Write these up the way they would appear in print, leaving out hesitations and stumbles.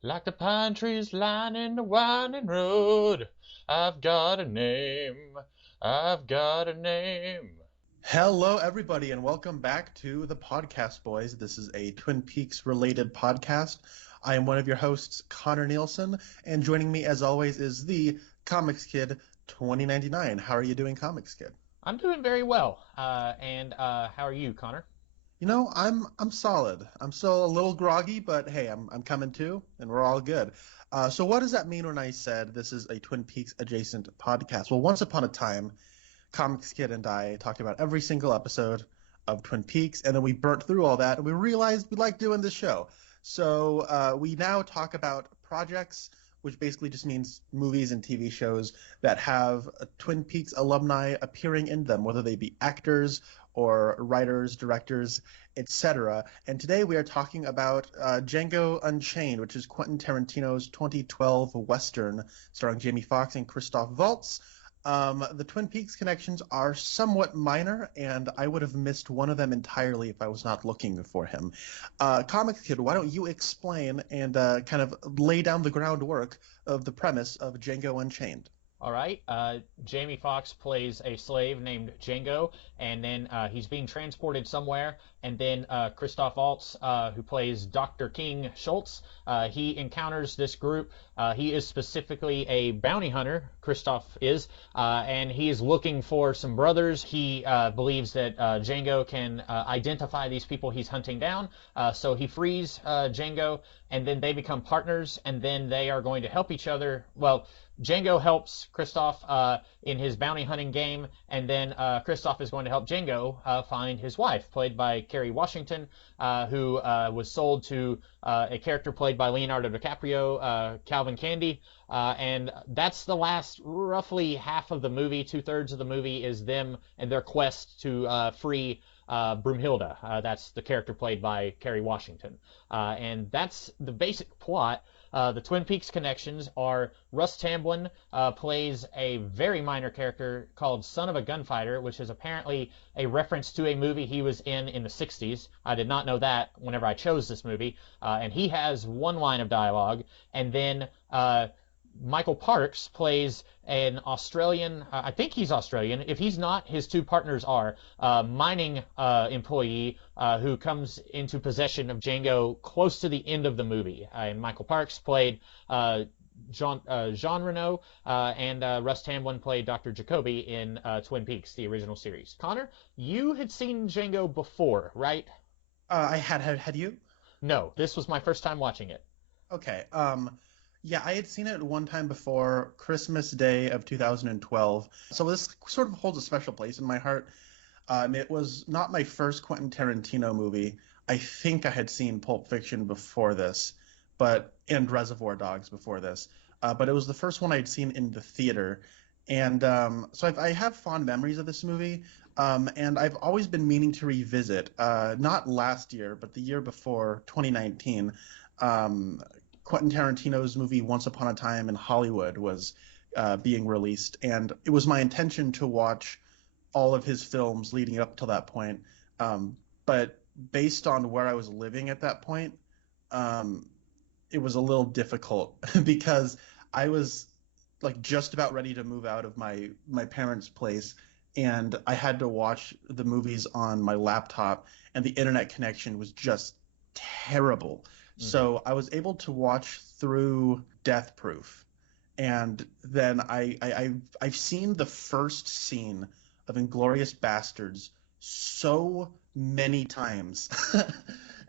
Like the pine trees lining the winding road, I've got a name, I've got a name. Hello, everybody, and welcome back to the Podcast Boys. This is a Twin Peaks related podcast. I am one of your hosts, Connor Nielsen, and joining me, as always, is the Comics Kid 2099. How are you doing, Comics Kid? I'm doing very well. How are you, Connor? I'm solid. I'm still a little groggy, but hey, I'm coming to, and we're all good. So what does that mean when I said this is a Twin Peaks adjacent podcast? Well, once upon a time, Comics Kid and I talked about every single episode of Twin Peaks, and then we burnt through all that, and we realized we like doing this show. So we now talk about projects, which basically just means movies and TV shows that have Twin Peaks alumni appearing in them, whether they be actors or writers, directors, etc. And today we are talking about Django Unchained, which is Quentin Tarantino's 2012 Western starring Jamie Foxx and Christoph Waltz. The Twin Peaks connections are somewhat minor, and I would have missed one of them entirely if I was not looking for him. Comics Kid, why don't you explain and kind of lay down the groundwork of the premise of Django Unchained? All right. Jamie Foxx plays a slave named Django, and then he's being transported somewhere. And then Christoph Waltz, who plays Dr. King Schultz, he encounters this group. He is specifically a bounty hunter, Christoph is, and he is looking for some brothers. He believes that Django can identify these people he's hunting down, so he frees Django, and then they become partners, and then they are going to help each other. Well, Django helps Christoph in his bounty hunting game, and then Christoph is going to help Django find his wife, played by Kerry Washington, who was sold to a character played by Leonardo DiCaprio, Calvin Candy. And that's the last roughly half of the movie. Two-thirds of the movie is them and their quest to free Broomhilda. That's the character played by Kerry Washington. And that's the basic plot. The Twin Peaks connections are Russ Tamblyn plays a very minor character called Son of a Gunfighter, which is apparently a reference to a movie he was in the 60s. I did not know that whenever I chose this movie. And he has one line of dialogue. And then Michael Parks plays an Australian, I think he's Australian. If he's not, his two partners are mining employee who comes into possession of Django close to the end of the movie. And Michael Parks played Jean Reno, and Russ Tamblyn played Dr. Jacoby in Twin Peaks, the original series. Connor, you had seen Django before, right? I had you? No, this was my first time watching it. Okay. Yeah, I had seen it one time before, Christmas Day of 2012. So this sort of holds a special place in my heart. It was not my first Quentin Tarantino movie. I think I had seen Pulp Fiction before this, and Reservoir Dogs before this. But it was the first one I'd seen in the theater. And so I have fond memories of this movie. And I've always been meaning to revisit, not last year, but the year before, 2019. Quentin Tarantino's movie Once Upon a Time in Hollywood was being released, and it was my intention to watch all of his films leading up to that point. But based on where I was living at that point, it was a little difficult because I was like just about ready to move out of my parents' place, and I had to watch the movies on my laptop, and the internet connection was just terrible. So I was able to watch through Death Proof, and then I've seen the first scene of Inglorious Bastards so many times,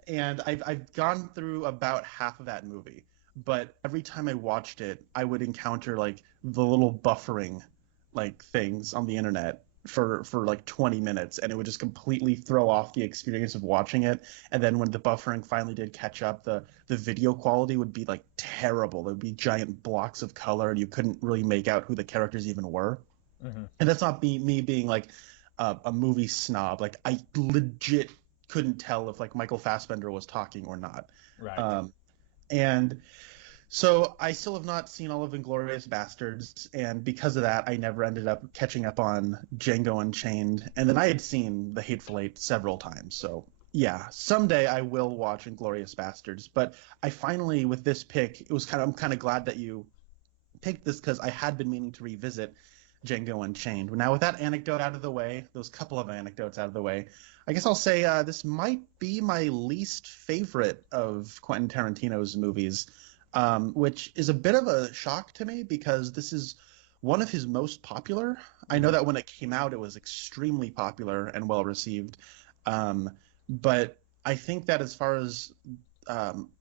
and I've gone through about half of that movie. But every time I watched it, I would encounter like the little buffering like things on the internet for like 20 minutes, and it would just completely throw off the experience of watching it. And then when the buffering finally did catch up, the video quality would be like terrible. There would be giant blocks of color, and you couldn't really make out who the characters even were. And that's not me being like a movie snob. Like I legit couldn't tell if like Michael Fassbender was talking or not. Right. And so I still have not seen all of Inglorious Bastards, and because of that, I never ended up catching up on Django Unchained. And then I had seen The Hateful Eight several times, so Yeah, someday I will watch Inglorious Bastards, but I finally, with this pick, I'm kind of glad that you picked this because I had been meaning to revisit Django Unchained. Now, with that anecdote out of the way, those couple of anecdotes out of the way, I guess I'll say this might be my least favorite of Quentin Tarantino's movies, which is a bit of a shock to me because this is one of his most popular. I know Mm-hmm. that when it came out, it was extremely popular and well received. Um, but I think that as far as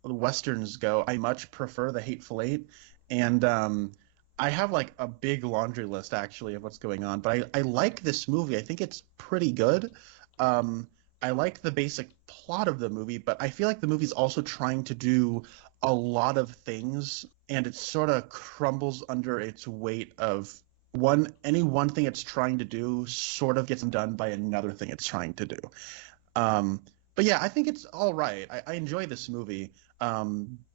westerns go, I much prefer The Hateful Eight, and I have like a big laundry list actually of what's going on. But I like this movie. I think it's pretty good. Um, I like the basic plot of the movie, but I feel like the movie's also trying to do a lot of things, and it sort of crumbles under its weight of one thing it's trying to do sort of gets done by another thing it's trying to do. Um, but yeah, I think it's all right. I enjoy this movie.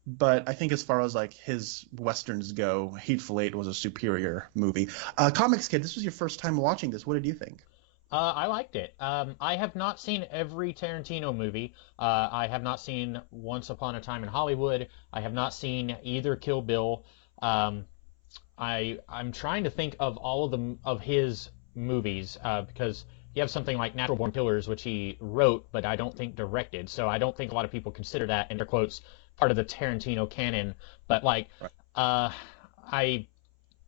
But I think as far as like his westerns go, Hateful Eight was a superior movie. Comics Kid, this was your first time watching this. What did you think? I liked it. I have not seen every Tarantino movie. I have not seen Once Upon a Time in Hollywood. I have not seen either Kill Bill. Um, I'm trying to think of all of his movies because you have something like Natural Born Killers, which he wrote but I don't think directed. So I don't think a lot of people consider that in their quotes part of the Tarantino canon. But like, Right. uh, I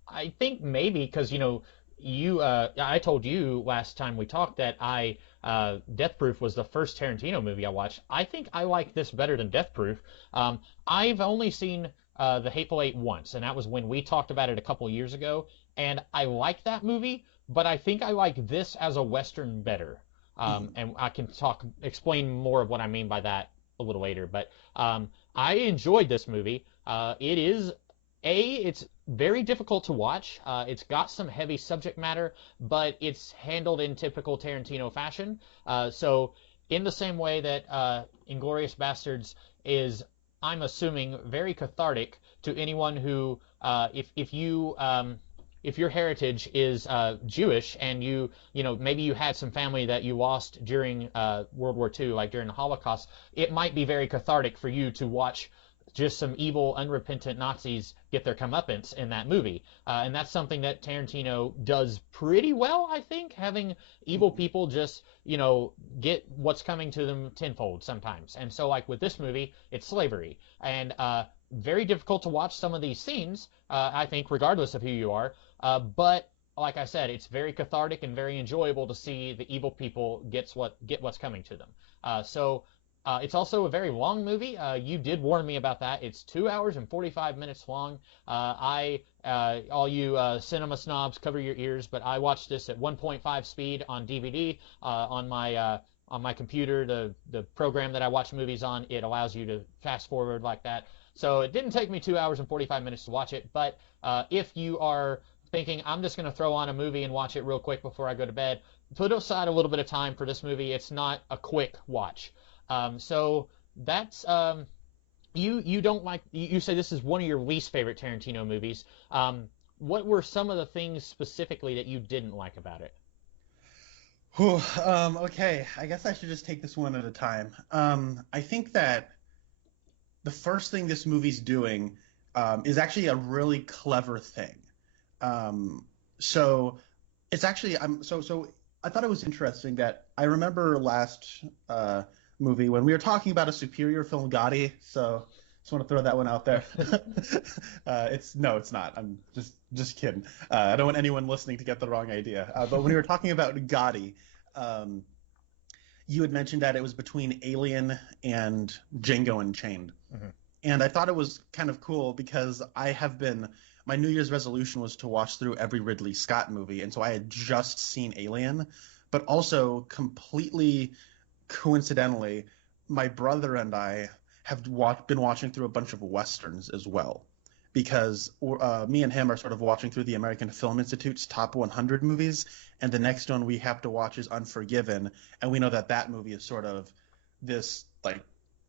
I think maybe because I told you last time we talked that I Death Proof was the first Tarantino movie I watched. I think I like this better than Death Proof. I've only seen The Hateful Eight once, and that was when we talked about it a couple years ago. And I like that movie, but I think I like this as a Western better. Mhm. And I can explain more of what I mean by that a little later. But I enjoyed this movie. It's very difficult to watch. It's got some heavy subject matter, but it's handled in typical Tarantino fashion. So, in the same way that Inglorious Bastards is, I'm assuming, very cathartic to anyone who, if your heritage is Jewish and maybe you had some family that you lost during World War II, like during the Holocaust, it might be very cathartic for you to watch just some evil, unrepentant Nazis get their comeuppance in that movie. And that's something that Tarantino does pretty well, I think, having evil Mhm. people just, get what's coming to them tenfold sometimes. And so, like with this movie, it's slavery. And very difficult to watch some of these scenes, I think, regardless of who you are. But like I said, it's very cathartic and very enjoyable to see the evil people get what's coming to them. It's also a very long movie. You did warn me about that. It's 2 hours and 45 minutes long. All you cinema snobs, cover your ears. But I watched this at 1.5 speed on DVD on my computer. The program that I watch movies on, it allows you to fast forward like that. So it didn't take me 2 hours and 45 minutes to watch it. But if you are thinking I'm just going to throw on a movie and watch it real quick before I go to bed, put aside a little bit of time for this movie. It's not a quick watch. So that's you don't like you say this is one of your least favorite Tarantino movies. What were some of the things specifically that you didn't like about it? Whew, okay, I guess I should just take this one at a time. I think that the first thing this movie's doing is actually a really clever thing. Um, so it's actually so I thought it was interesting that I remember last movie when we were talking about a superior film, Gotti. So just want to throw that one out there. It's no, it's not. I'm just kidding. I don't want anyone listening to get the wrong idea. But when we were talking about Gotti, um, you had mentioned that it was between Alien and Django Unchained. Hmm. And I thought it was kind of cool because my New Year's resolution was to watch through every Ridley Scott movie. And so I had just seen Alien, but also completely coincidentally, my brother and I have been watching through a bunch of Westerns as well. Because me and him are sort of watching through the American Film Institute's top 100 movies, and the next one we have to watch is Unforgiven, and we know that that movie is sort of this like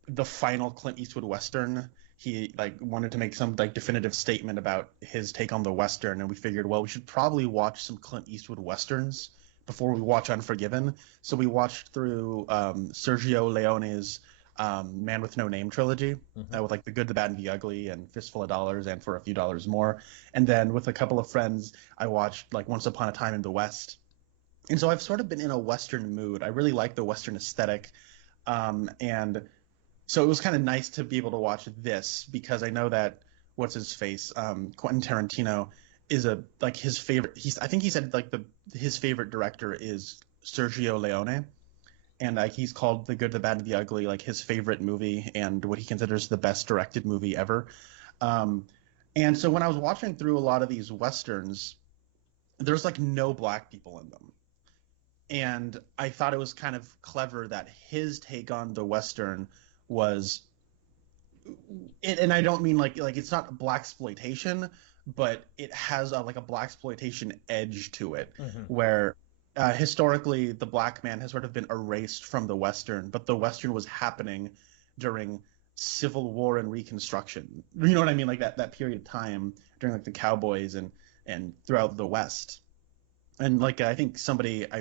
the final Clint Eastwood Western. He like wanted to make some like definitive statement about his take on the Western, and we figured, well, we should probably watch some Clint Eastwood Westerns before we watch Unforgiven. So we watched through Sergio Leone's Man with No Name trilogy, Hmm. with like The Good, the Bad, and the Ugly, and Fistful of Dollars, and For a Few Dollars More. And then with a couple of friends, I watched like Once Upon a Time in the West. And so I've sort of been in a Western mood. I really like the Western aesthetic. And so it was kind of nice to be able to watch this because I know that what's his face, Quentin Tarantino is a like his favorite. I think he said like his favorite director is Sergio Leone, and like he's called The Good, the Bad, and the Ugly like his favorite movie and what he considers the best directed movie ever. Um, and so when I was watching through a lot of these westerns, there's like no black people in them, and I thought it was kind of clever that his take on the western was, and I don't mean like it's not black exploitation, but it has like a black exploitation edge to it, Hmm. where historically the black man has sort of been erased from the western, but the western was happening during Civil War and Reconstruction. You know what I mean? Like that period of time during like the cowboys and throughout the West. And like I've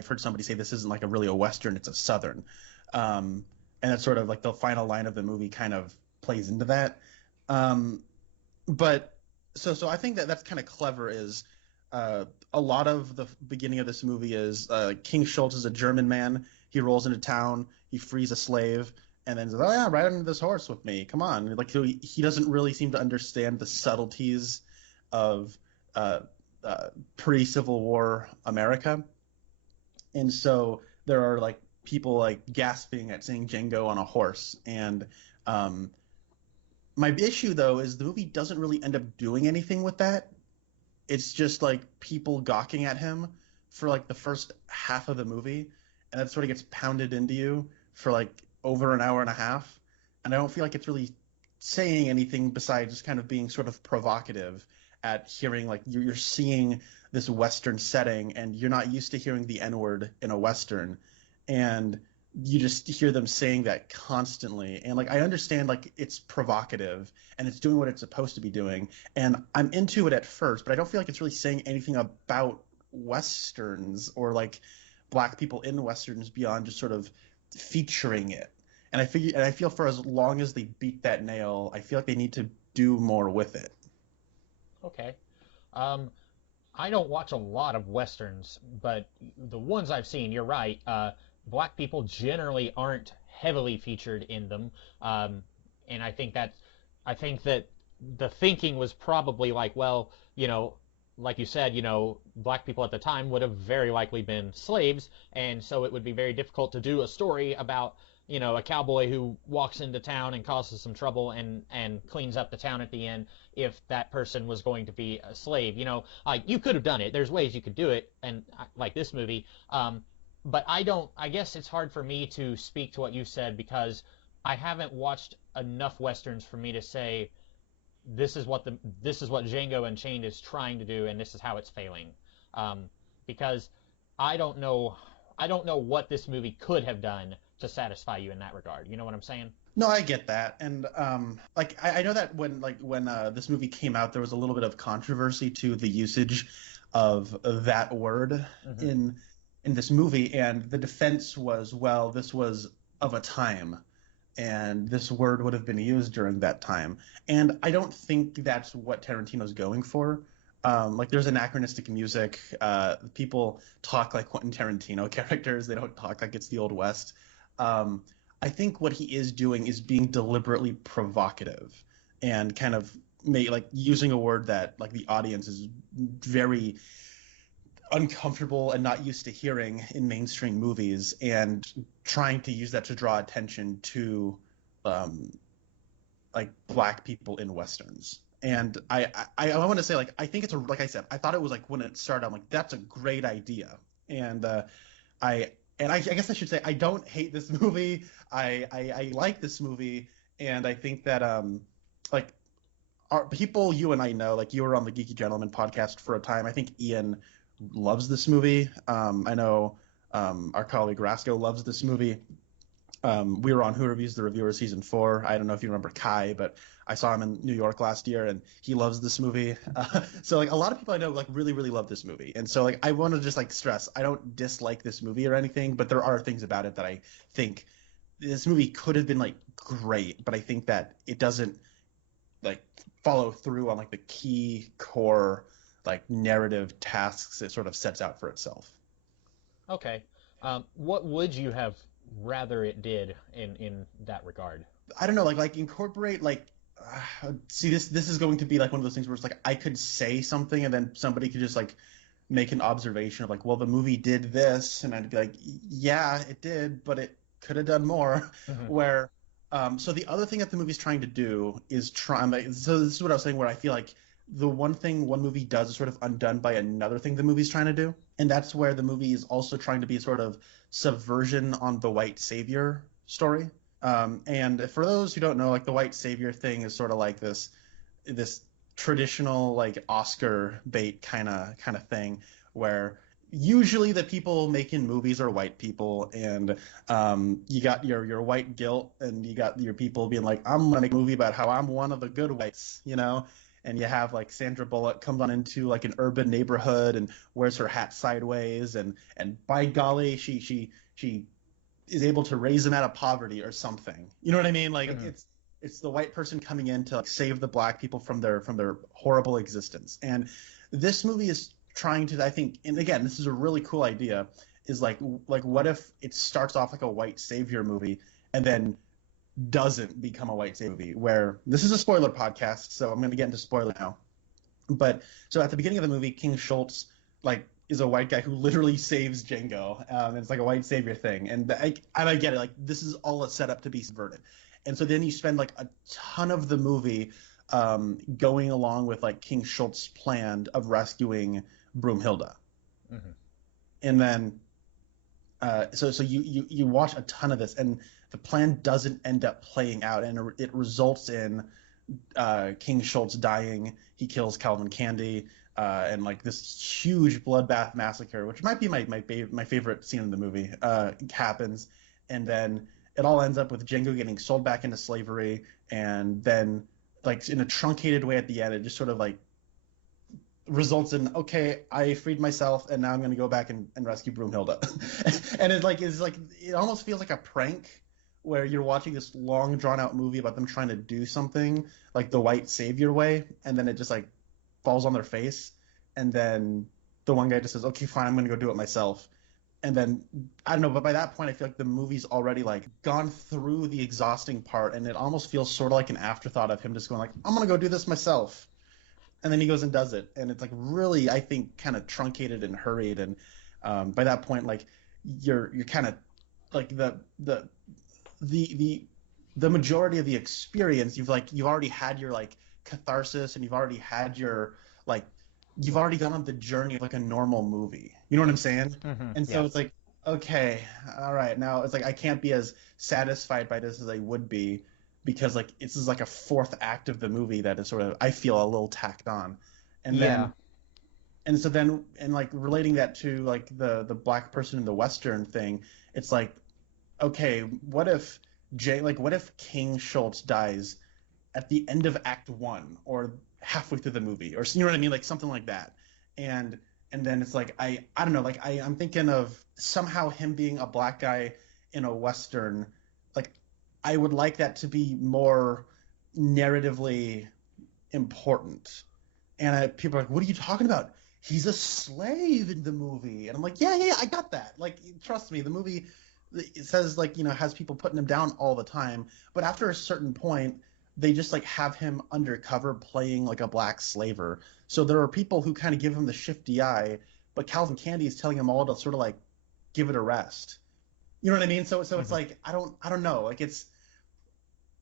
heard somebody say this isn't like a really a western, it's a southern. And that's sort of like the final line of the movie kind of plays into that. Um, but so I think that that's kind of clever. Is a lot of the beginning of this movie is King Schultz is a German man. He rolls into town, he frees a slave, and then says, "Oh yeah, ride on this horse with me. Come on." Like he doesn't really seem to understand the subtleties of uh, pre-Civil War America, and so there are like people like gasping at seeing Django on a horse. And um, my issue though is the movie doesn't really end up doing anything with that. It's just like people gawking at him for like the first half of the movie, and that sort of gets pounded into you for like over an hour and a half. And I don't feel like it's really saying anything besides just kind of being sort of provocative at hearing like you're seeing this Western setting and you're not used to hearing the N word in a Western, and you just hear them saying that constantly. And like I understand like it's provocative and it's doing what it's supposed to be doing, and I'm into it at first, but I don't feel like it's really saying anything about Westerns or like black people in Westerns beyond just sort of featuring it. And I feel for as long as they beat that nail, I feel like they need to do more with it. Okay. Um, I don't watch a lot of westerns, but the ones I've seen, you're right. Black people generally aren't heavily featured in them, and I think that the thinking was probably like, well, like you said, black people at the time would have very likely been slaves, and so it would be very difficult to do a story about, a cowboy who walks into town and causes some trouble and cleans up the town at the end if that person was going to be a slave. Like you could have done it. There's ways you could do it, and like this movie. But I don't. I guess it's hard for me to speak to what you said because I haven't watched enough westerns for me to say this is what Django Unchained is trying to do, and this is how it's failing. Um, because I don't know. I don't know what this movie could have done to satisfy you in that regard. You know what I'm saying? No, I get that, and like I know that when this movie came out, there was a little bit of controversy to the usage of that word Hmm. in this movie, and the defense was, well, this was of a time, and this word would have been used during that time, and I don't think that's what Tarantino's going for. Like there's anachronistic music. People talk like Quentin Tarantino characters. They don't talk like it's the Old West. Um, I think what he is doing is being deliberately provocative and kind of like using a word that like the audience is very uncomfortable and not used to hearing in mainstream movies, and trying to use that to draw attention to um, like black people in westerns. And I want to say like I think it's like I said, I thought it was like when it started, I'm like that's a great idea. And I I guess I should say I don't hate this movie. I like this movie, and I think that like our people you and I know, like you were on the Geeky Gentleman podcast for a time. I think Ian loves this movie. I know our colleague Rasco loves this movie. We were on Who Reviews the Reviewer season 4. I don't know if you remember Kai, but I saw him in New York last year, and he loves this movie. So like a lot of people I know like really really love this movie, and so like I want to just like stress I don't dislike this movie or anything, but there are things about it that I think this movie could have been like great, but I think that it doesn't like follow through on like the key core like narrative tasks it sort of sets out for itself. Okay. What would you have rather it did in that regard? I don't know, like incorporate like see this is going to be like one of those things where it's like I could say something and then somebody could just like make an observation of like, well, the movie did this, and I'd be like, yeah, it did, but it could have done more. Hmm. Where so the other thing that the movie's trying to do is try. Like, so this is what I was saying, where I feel like the one thing one movie does is sort of undone by another thing the movie's trying to do, and that's where the movie is also trying to be sort of subversion on the white savior story. And for those who don't know, like the white savior thing is sort of like this traditional like Oscar bait kind of thing where usually the people making movies are white people, and you got your white guilt, and you got your people being like, I'm gonna make a movie about how I'm one of the good whites, you know. And you have like Sandra Bullock comes on into like an urban neighborhood and wears her hat sideways, and by golly, she is able to raise them out of poverty or something. You know what I mean? Like Hmm. it's the white person coming in to like save the black people from their horrible existence. And this movie is trying to, I think, and again, this is a really cool idea, is like what if it starts off like a white savior movie and then doesn't become a white savior movie, where this is a spoiler podcast, so I'm going to get into spoiler now. But so at the beginning of the movie, King Schultz like is a white guy who literally saves Django. It's like a white savior thing, and I get it. Like this is all a setup to be subverted, and so then you spend like a ton of the movie going along with like King Schultz's plan of rescuing Broomhilda, Hmm. and then so you watch a ton of this, and the plan doesn't end up playing out, and it results in King Schultz dying. He kills Calvin Candy, and like this huge bloodbath massacre, which might be my favorite scene in the movie, happens, and then it all ends up with Django getting sold back into slavery, and then like in a truncated way at the end, it just sort of like results in, okay, I freed myself and now I'm going to go back and rescue Broomhilda. And it almost feels like a prank where you're watching this long drawn out movie about them trying to do something like the white savior way, and then it just like falls on their face, and then the one guy just says, okay, fine, I'm going to go do it myself. And then I don't know, but by that point I feel like the movie's already like gone through the exhausting part, and it almost feels sort of like an afterthought of him just going like, I'm going to go do this myself. And then he goes and does it, and it's like really, I think, kind of truncated and hurried, and by that point, like you're kind of like the majority of the experience, you've already had your like catharsis, and you've already had your like you've already gone on the journey of like a normal movie. You know what I'm saying? Hmm. And so Yeah. it's like, okay, all right, now it's like I can't be as satisfied by this as I would be, because like this is like a fourth act of the movie that is sort of, I feel, a little tacked on. And Yeah. then and so then, and like relating that to like the black person in the Western thing, it's like, okay, what if King Schultz dies at the end of Act One or halfway through the movie, or you know what I mean, like something like that, and then it's like I don't know, like I'm thinking of somehow him being a black guy in a Western, like I would like that to be more narratively important. And people are like, what are you talking about? He's a slave in the movie. And I'm like, yeah, I got that. Like, trust me, the movie, it says, like, has people putting him down all the time. But after a certain point, they just, like, have him undercover playing, like, a black slaver. So there are people who kind of give him the shifty eye, but Calvin Candy is telling them all to sort of, like, give it a rest. You know what I mean? So it's Hmm. like, I don't know. Like, it's,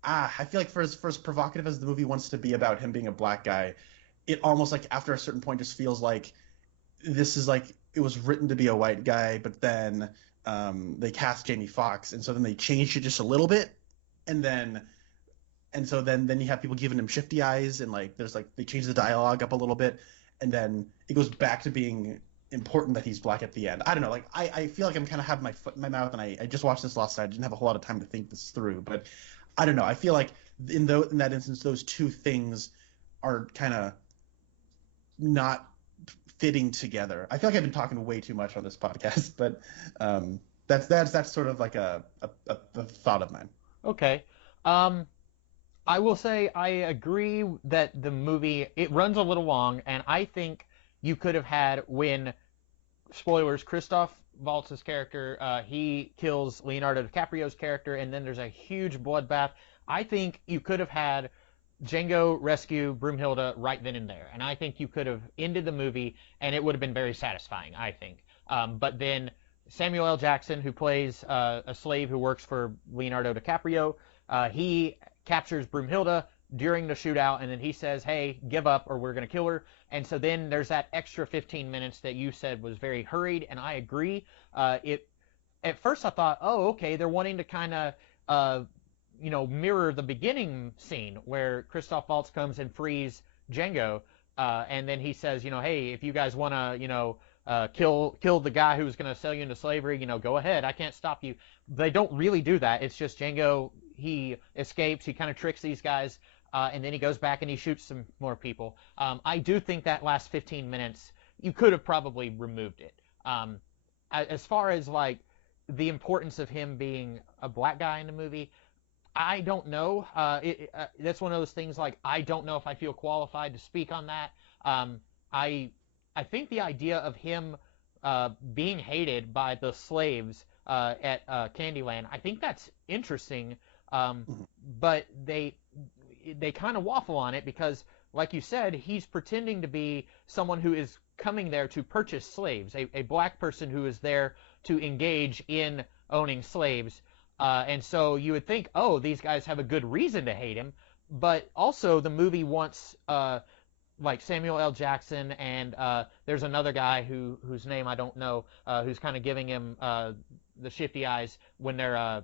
I feel like for as provocative as the movie wants to be about him being a black guy, it almost like after a certain point just feels like this is like it was written to be a white guy, but then they cast Jamie Foxx, and so then they changed it just a little bit, and then then you have people giving him shifty eyes, and like there's like they change the dialogue up a little bit, and then it goes back to being important that he's black at the end. I don't know. Like I feel like I'm kind of having my foot in my mouth, and I just watched this last night. I didn't have a whole lot of time to think this through, but I don't know. I feel like in that instance, those two things are kind of not fitting together. I feel like I've been talking way too much on this podcast, but that's sort of like a thought of mine. Okay. I will say I agree that the movie it runs a little long, and I think you could have had when spoilers Christoph Waltz's character he kills Leonardo DiCaprio's character, and then there's a huge bloodbath. I think you could have had Django rescue Broomhilda right then and there, and I think you could have ended the movie, and it would have been very satisfying. I think, but then Samuel L. Jackson, who plays a slave who works for Leonardo DiCaprio, he captures Broomhilda during the shootout, and then he says, "Hey, give up, or we're going to kill her." And so then there's that extra 15 minutes that you said was very hurried, and I agree. It at first I thought, oh, okay, they're wanting to kind of mirror the beginning scene where Christoph Waltz comes and frees Django, and then he says, hey, if you guys want to, kill the guy who's going to sell you into slavery, go ahead, I can't stop you. They don't really do that. It's just Django, he escapes, he kind of tricks these guys, and then he goes back and he shoots some more people. I do think that last 15 minutes, you could have probably removed it. As far as like the importance of him being a black guy in the movie, I don't know. That's one of those things like I don't know if I feel qualified to speak on that. I think the idea of him being hated by the slaves at Candyland, I think that's interesting. But they kind of waffle on it because, like you said, he's pretending to be someone who is coming there to purchase slaves, a black person who is there to engage in owning slaves. And so you would think, oh, these guys have a good reason to hate him. But also the movie wants like Samuel L. Jackson and there's another guy whose name I don't know, who's kind of giving him the shifty eyes when they're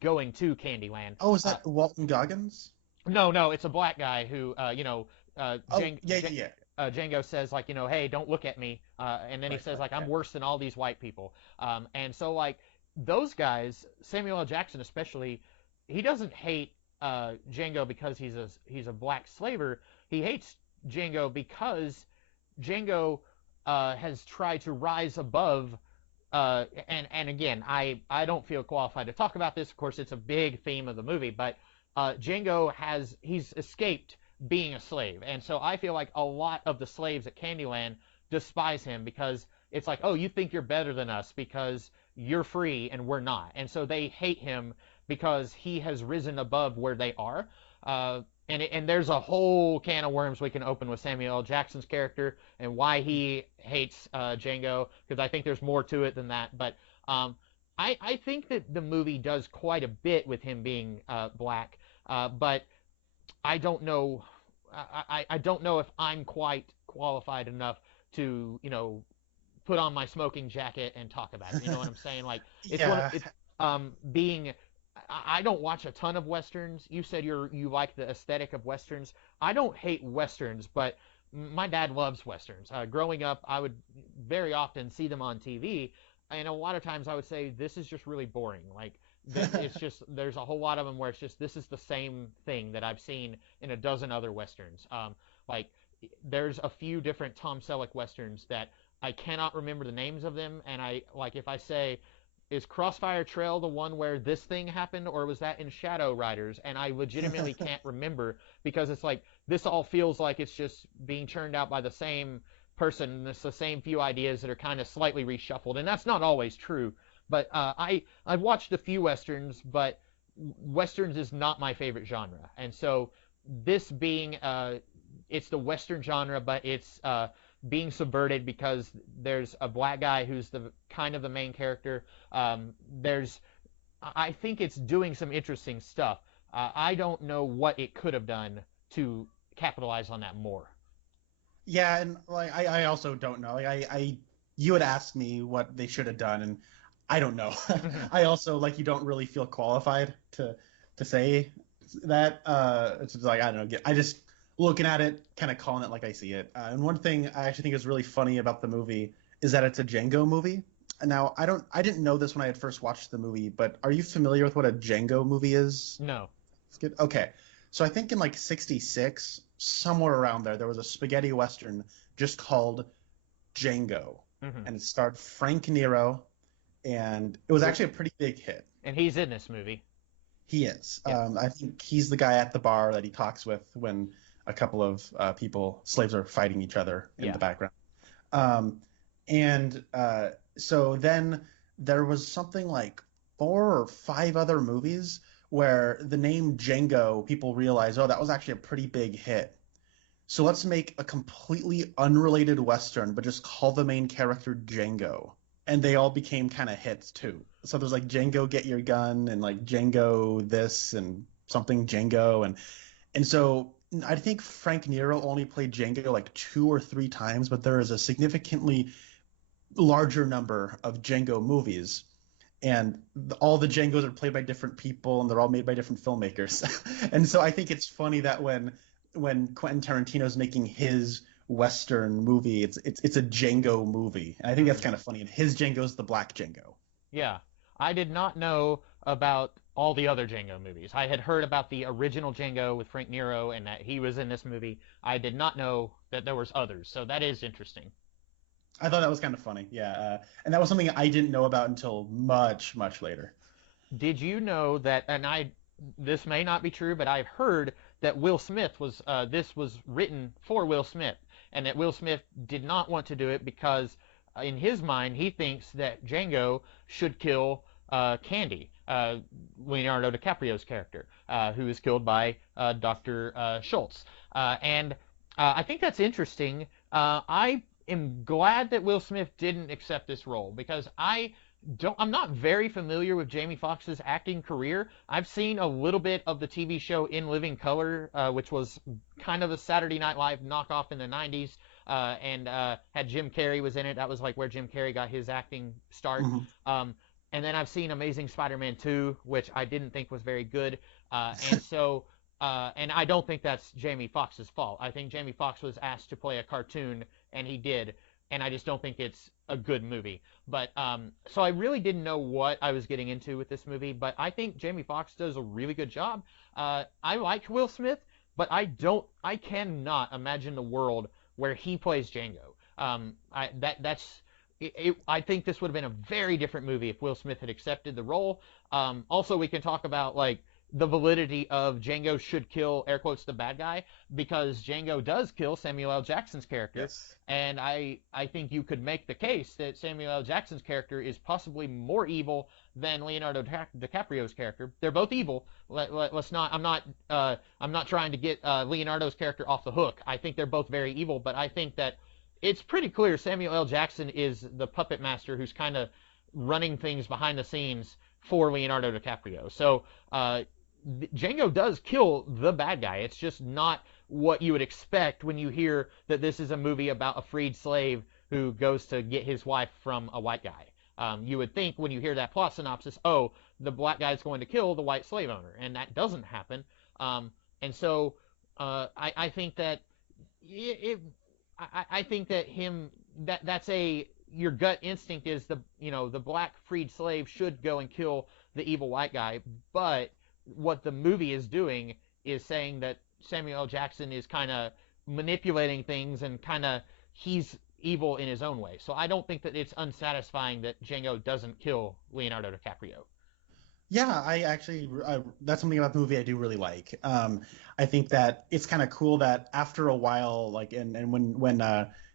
going to Candyland. Oh, is that Walton Goggins? No, it's a black guy who Yeah. Django says like, hey, don't look at me, and then he says like, I'm worse than all these white people, and so like those guys, Samuel L. Jackson especially, he doesn't hate Django because he's a black slaver. He hates Django because Django has tried to rise above. And again, I don't feel qualified to talk about this. Of course, it's a big theme of the movie, but Django he's escaped being a slave, and so I feel like a lot of the slaves at Candyland despise him because it's like, oh, you think you're better than us because you're free and we're not, and so they hate him because he has risen above where they are. And there's a whole can of worms we can open with Samuel L. Jackson's character and why he hates Django, because I think there's more to it than that. But I think that the movie does quite a bit with him being black, but I don't know. I don't know if I'm quite qualified enough to put on my smoking jacket and talk about it. You know what I'm saying? Like it's being. I don't watch a ton of westerns. You said you like the aesthetic of westerns. I don't hate westerns, but my dad loves westerns. Growing up, I would very often see them on TV, and a lot of times I would say this is just really boring. Like it's just there's a whole lot of them where it's just this is the same thing that I've seen in a dozen other westerns. Like there's a few different Tom Selleck westerns that I cannot remember the names of them, and I like if I say, is Crossfire Trail the one where this thing happened, or was that in Shadow Riders? And I legitimately can't remember because it's like this all feels like it's just being churned out by the same person, and it's the same few ideas that are kind of slightly reshuffled, and that's not always true. But I've watched a few westerns, but westerns is not my favorite genre, and so this being it's the western genre, but it's being subverted because there's a black guy who's the kind of the main character. I think it's doing some interesting stuff. I don't know what it could have done to capitalize on that more. Yeah, and like I also don't know. Like you had asked me what they should have done, and I don't know. I also like you don't really feel qualified to say that. It's just like I don't know. I just looking at it, kind of calling it like I see it. And one thing I actually think is really funny about the movie is that it's a Django movie. And now I didn't know this when I had first watched the movie, but are you familiar with what a Django movie is? No. It's good. Okay. So I think in like 66, somewhere around there was a spaghetti western just called Django. Hmm. And it starred Frank Nero, and it was actually a pretty big hit. And he's in this movie. He is. Yeah. I think he's the guy at the bar that he talks with when a couple of slaves are fighting each other in Yeah. the background. Um, and so then there was something like 4 or 5 other movies where the name Django, people realize, oh, that was actually a pretty big hit. So let's make a completely unrelated Western, but just call the main character Django. And they all became kind of hits too. So there's like Django Get Your Gun and like Django this and something Django. And so I think Frank Nero only played Django like 2 or 3 times, but there is a significantly larger number of Django movies. And all the Django's are played by different people, and they're all made by different filmmakers. And so I think it's funny that when Quentin Tarantino's making his Western movie, it's a Django movie. And I think that's Hmm. kind of funny. And his Django's the black Django. Yeah. I did not know about all the other Django movies. I had heard about the original Django with Frank Nero and that he was in this movie. I did not know that there was others. So that is interesting. I thought that was kind of funny. Yeah, and that was something I didn't know about until much, much later. Did you know that, and this may not be true, but I've heard that Will Smith this was written for Will Smith, and that Will Smith did not want to do it because, in his mind, he thinks that Django should kill Candy, Leonardo DiCaprio's character, who is killed by Dr. Schultz. And I think that's interesting. I am glad that Will Smith didn't accept this role because I'm not very familiar with Jamie Foxx's acting career. I've seen a little bit of the TV show In Living Color, which was kind of a Saturday Night Live knockoff in the 90s, and had Jim Carrey was in it. That was like where Jim Carrey got his acting start. Mhm. And then I've seen Amazing Spider-Man 2, which I didn't think was very good. And I don't think that's Jamie Foxx's fault. I think Jamie Foxx was asked to play a cartoon, and he did. And I just don't think it's a good movie. But so I really didn't know what I was getting into with this movie. But I think Jamie Foxx does a really good job. I like Will Smith, but I cannot imagine the world where he plays Django. I think this would have been a very different movie if Will Smith had accepted the role. Also, we can talk about like the validity of Django should kill air quotes the bad guy because Django does kill Samuel L. Jackson's character, Yes. and I think you could make the case that Samuel L. Jackson's character is possibly more evil than Leonardo DiCaprio's character. They're both evil. Let's not. I'm not trying to get Leonardo's character off the hook. I think they're both very evil, but I think that it's pretty clear Samuel L. Jackson is the puppet master who's kind of running things behind the scenes for Leonardo DiCaprio. So Django does kill the bad guy. It's just not what you would expect when you hear that this is a movie about a freed slave who goes to get his wife from a white guy. You would think when you hear that plot synopsis, oh, the black guy's going to kill the white slave owner, and that doesn't happen. And so I think that I think that that's your gut instinct is the black freed slave should go and kill the evil white guy, but what the movie is doing is saying that Samuel L. Jackson is kind of manipulating things and kind of he's evil in his own way. So I don't think that it's unsatisfying that Django doesn't kill Leonardo DiCaprio. Yeah, that's something about the movie I do really like. I think that it's kind of cool that after a while, like, and when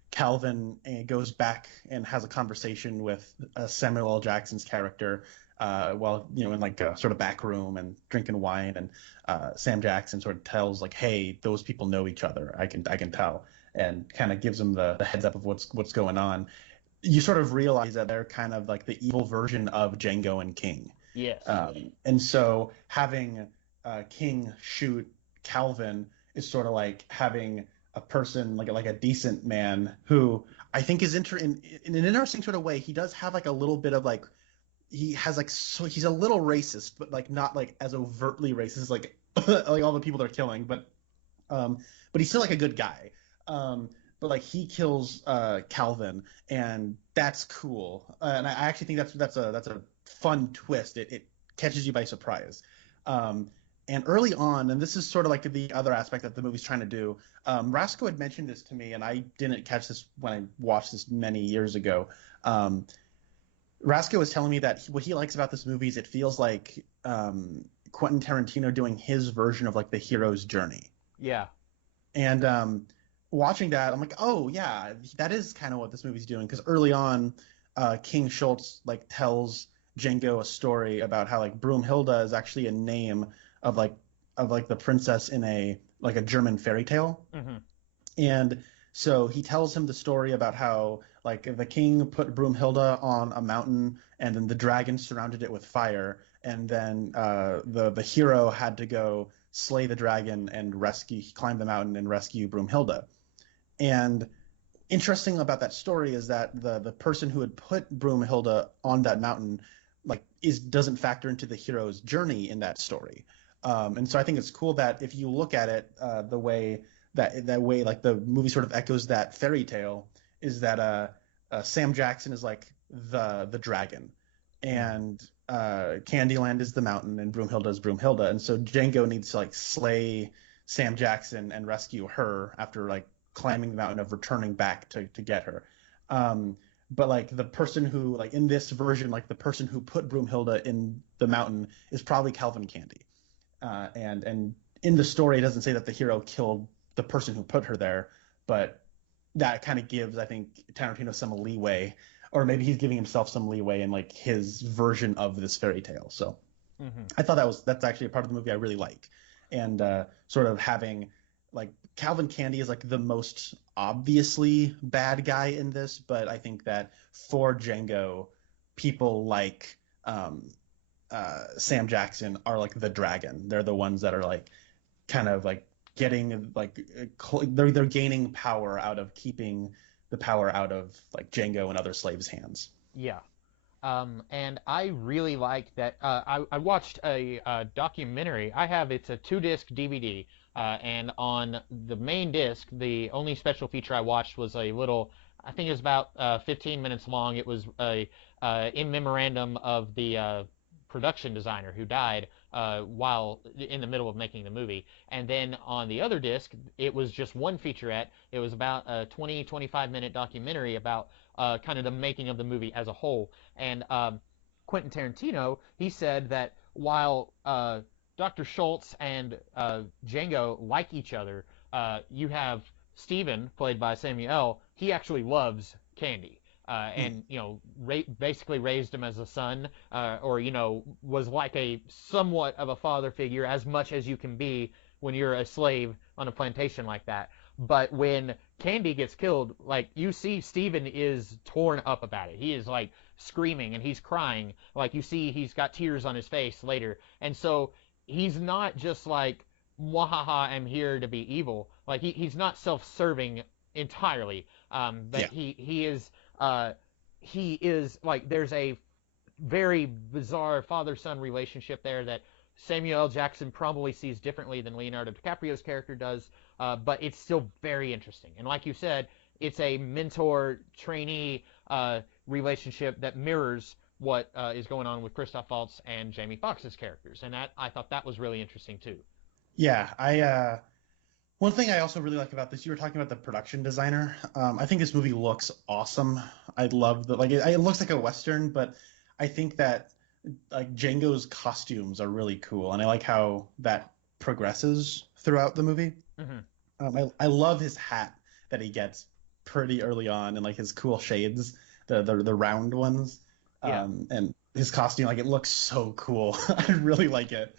Calvin goes back and has a conversation with Samuel L. Jackson's character, while in like a sort of back room and drinking wine, and Sam Jackson sort of tells like, "Hey, those people know each other. I can tell," and kind of gives him the heads up of what's going on. You sort of realize that they're kind of like the evil version of Django and King. Yes. And so having King shoot Calvin is sort of like having a person like a decent man who I think is in an interesting sort of way. He does have like a little bit of like he has like so he's a little racist, but like not like as overtly racist like like all the people they're killing, but but he's still like a good guy. But like he kills Calvin, and that's cool. And I actually think that's a fun twist. It catches you by surprise. And early on, and this is sort of like the other aspect that the movie's trying to do. Rasco had mentioned this to me, and I didn't catch this when I watched this many years ago. Rasco was telling me that what he likes about this movie is it feels like Quentin Tarantino doing his version of like the hero's journey. Yeah. And watching that, I'm like, oh yeah, that is kind of what this movie's doing. Because early on, King Schultz like tells Django a story about how like Broomhilda is actually a name of like the princess in a German fairy tale. Mm-hmm. And so he tells him the story about how like the king put Broomhilda on a mountain, and then the dragon surrounded it with fire, and then the hero had to go slay the dragon and climb the mountain and rescue Broomhilda. And interesting about that story is that the person who had put Broomhilda on that mountain doesn't factor into the hero's journey in that story. And so I think it's cool that if you look at it the way like the movie sort of echoes that fairy tale, is that Sam Jackson is like the dragon, and Candyland is the mountain, and Broomhilda is Broomhilda, and so Django needs to like slay Sam Jackson and rescue her after like climbing the mountain of returning back to get her. But like the person who like in this version, like the person who put Broomhilda in the mountain is probably Calvin Candy. And in the story, it doesn't say that the hero killed the person who put her there, but that kind of gives, I think, Tarantino some leeway, or maybe he's giving himself some leeway in like his version of this fairy tale. So I thought that's actually a part of the movie I really like, and sort of having like Calvin Candy is like the most obviously bad guy in this, but I think that for Django, people like Sam Jackson are like the dragon. They're the ones that are like kind of like getting like they're gaining power out of keeping the power out of like Django and other slaves' hands. Yeah. And I really like that. I watched a documentary. It's a 2-disc DVD. And on the main disc, the only special feature I watched was a little, I think it was about 15 minutes long. It was a in memorandum of the production designer who died while in the middle of making the movie. And then on the other disc, it was just one featurette. It was about a 25-minute documentary about kind of the making of the movie as a whole. And Quentin Tarantino, he said that while Dr. Schultz and Django like each other, you have Steven, played by Samuel, he actually loves Candy. And basically raised him as a son, or was like a somewhat of a father figure, as much as you can be when you're a slave on a plantation like that. But when Candy gets killed, like you see, Steven is torn up about it. He is like screaming and he's crying. Like you see, he's got tears on his face later, and so he's not just like, "Mwahaha, I'm here to be evil." Like he's not self-serving entirely. But Yeah. he is like, there's a very bizarre father-son relationship there that Samuel L. Jackson probably sees differently than Leonardo DiCaprio's character does, but it's still very interesting. And like you said, it's a mentor-trainee relationship that mirrors what is going on with Christoph Waltz and Jamie Foxx's characters, and I thought that was really interesting too. Yeah, one thing I also really like about this, you were talking about the production designer. I think this movie looks awesome. I love it looks like a Western, but I think that like Django's costumes are really cool, and I like how that progresses throughout the movie. I love his hat that he gets pretty early on, and like his cool shades, the round ones, and his costume, like it looks so cool. I really like it.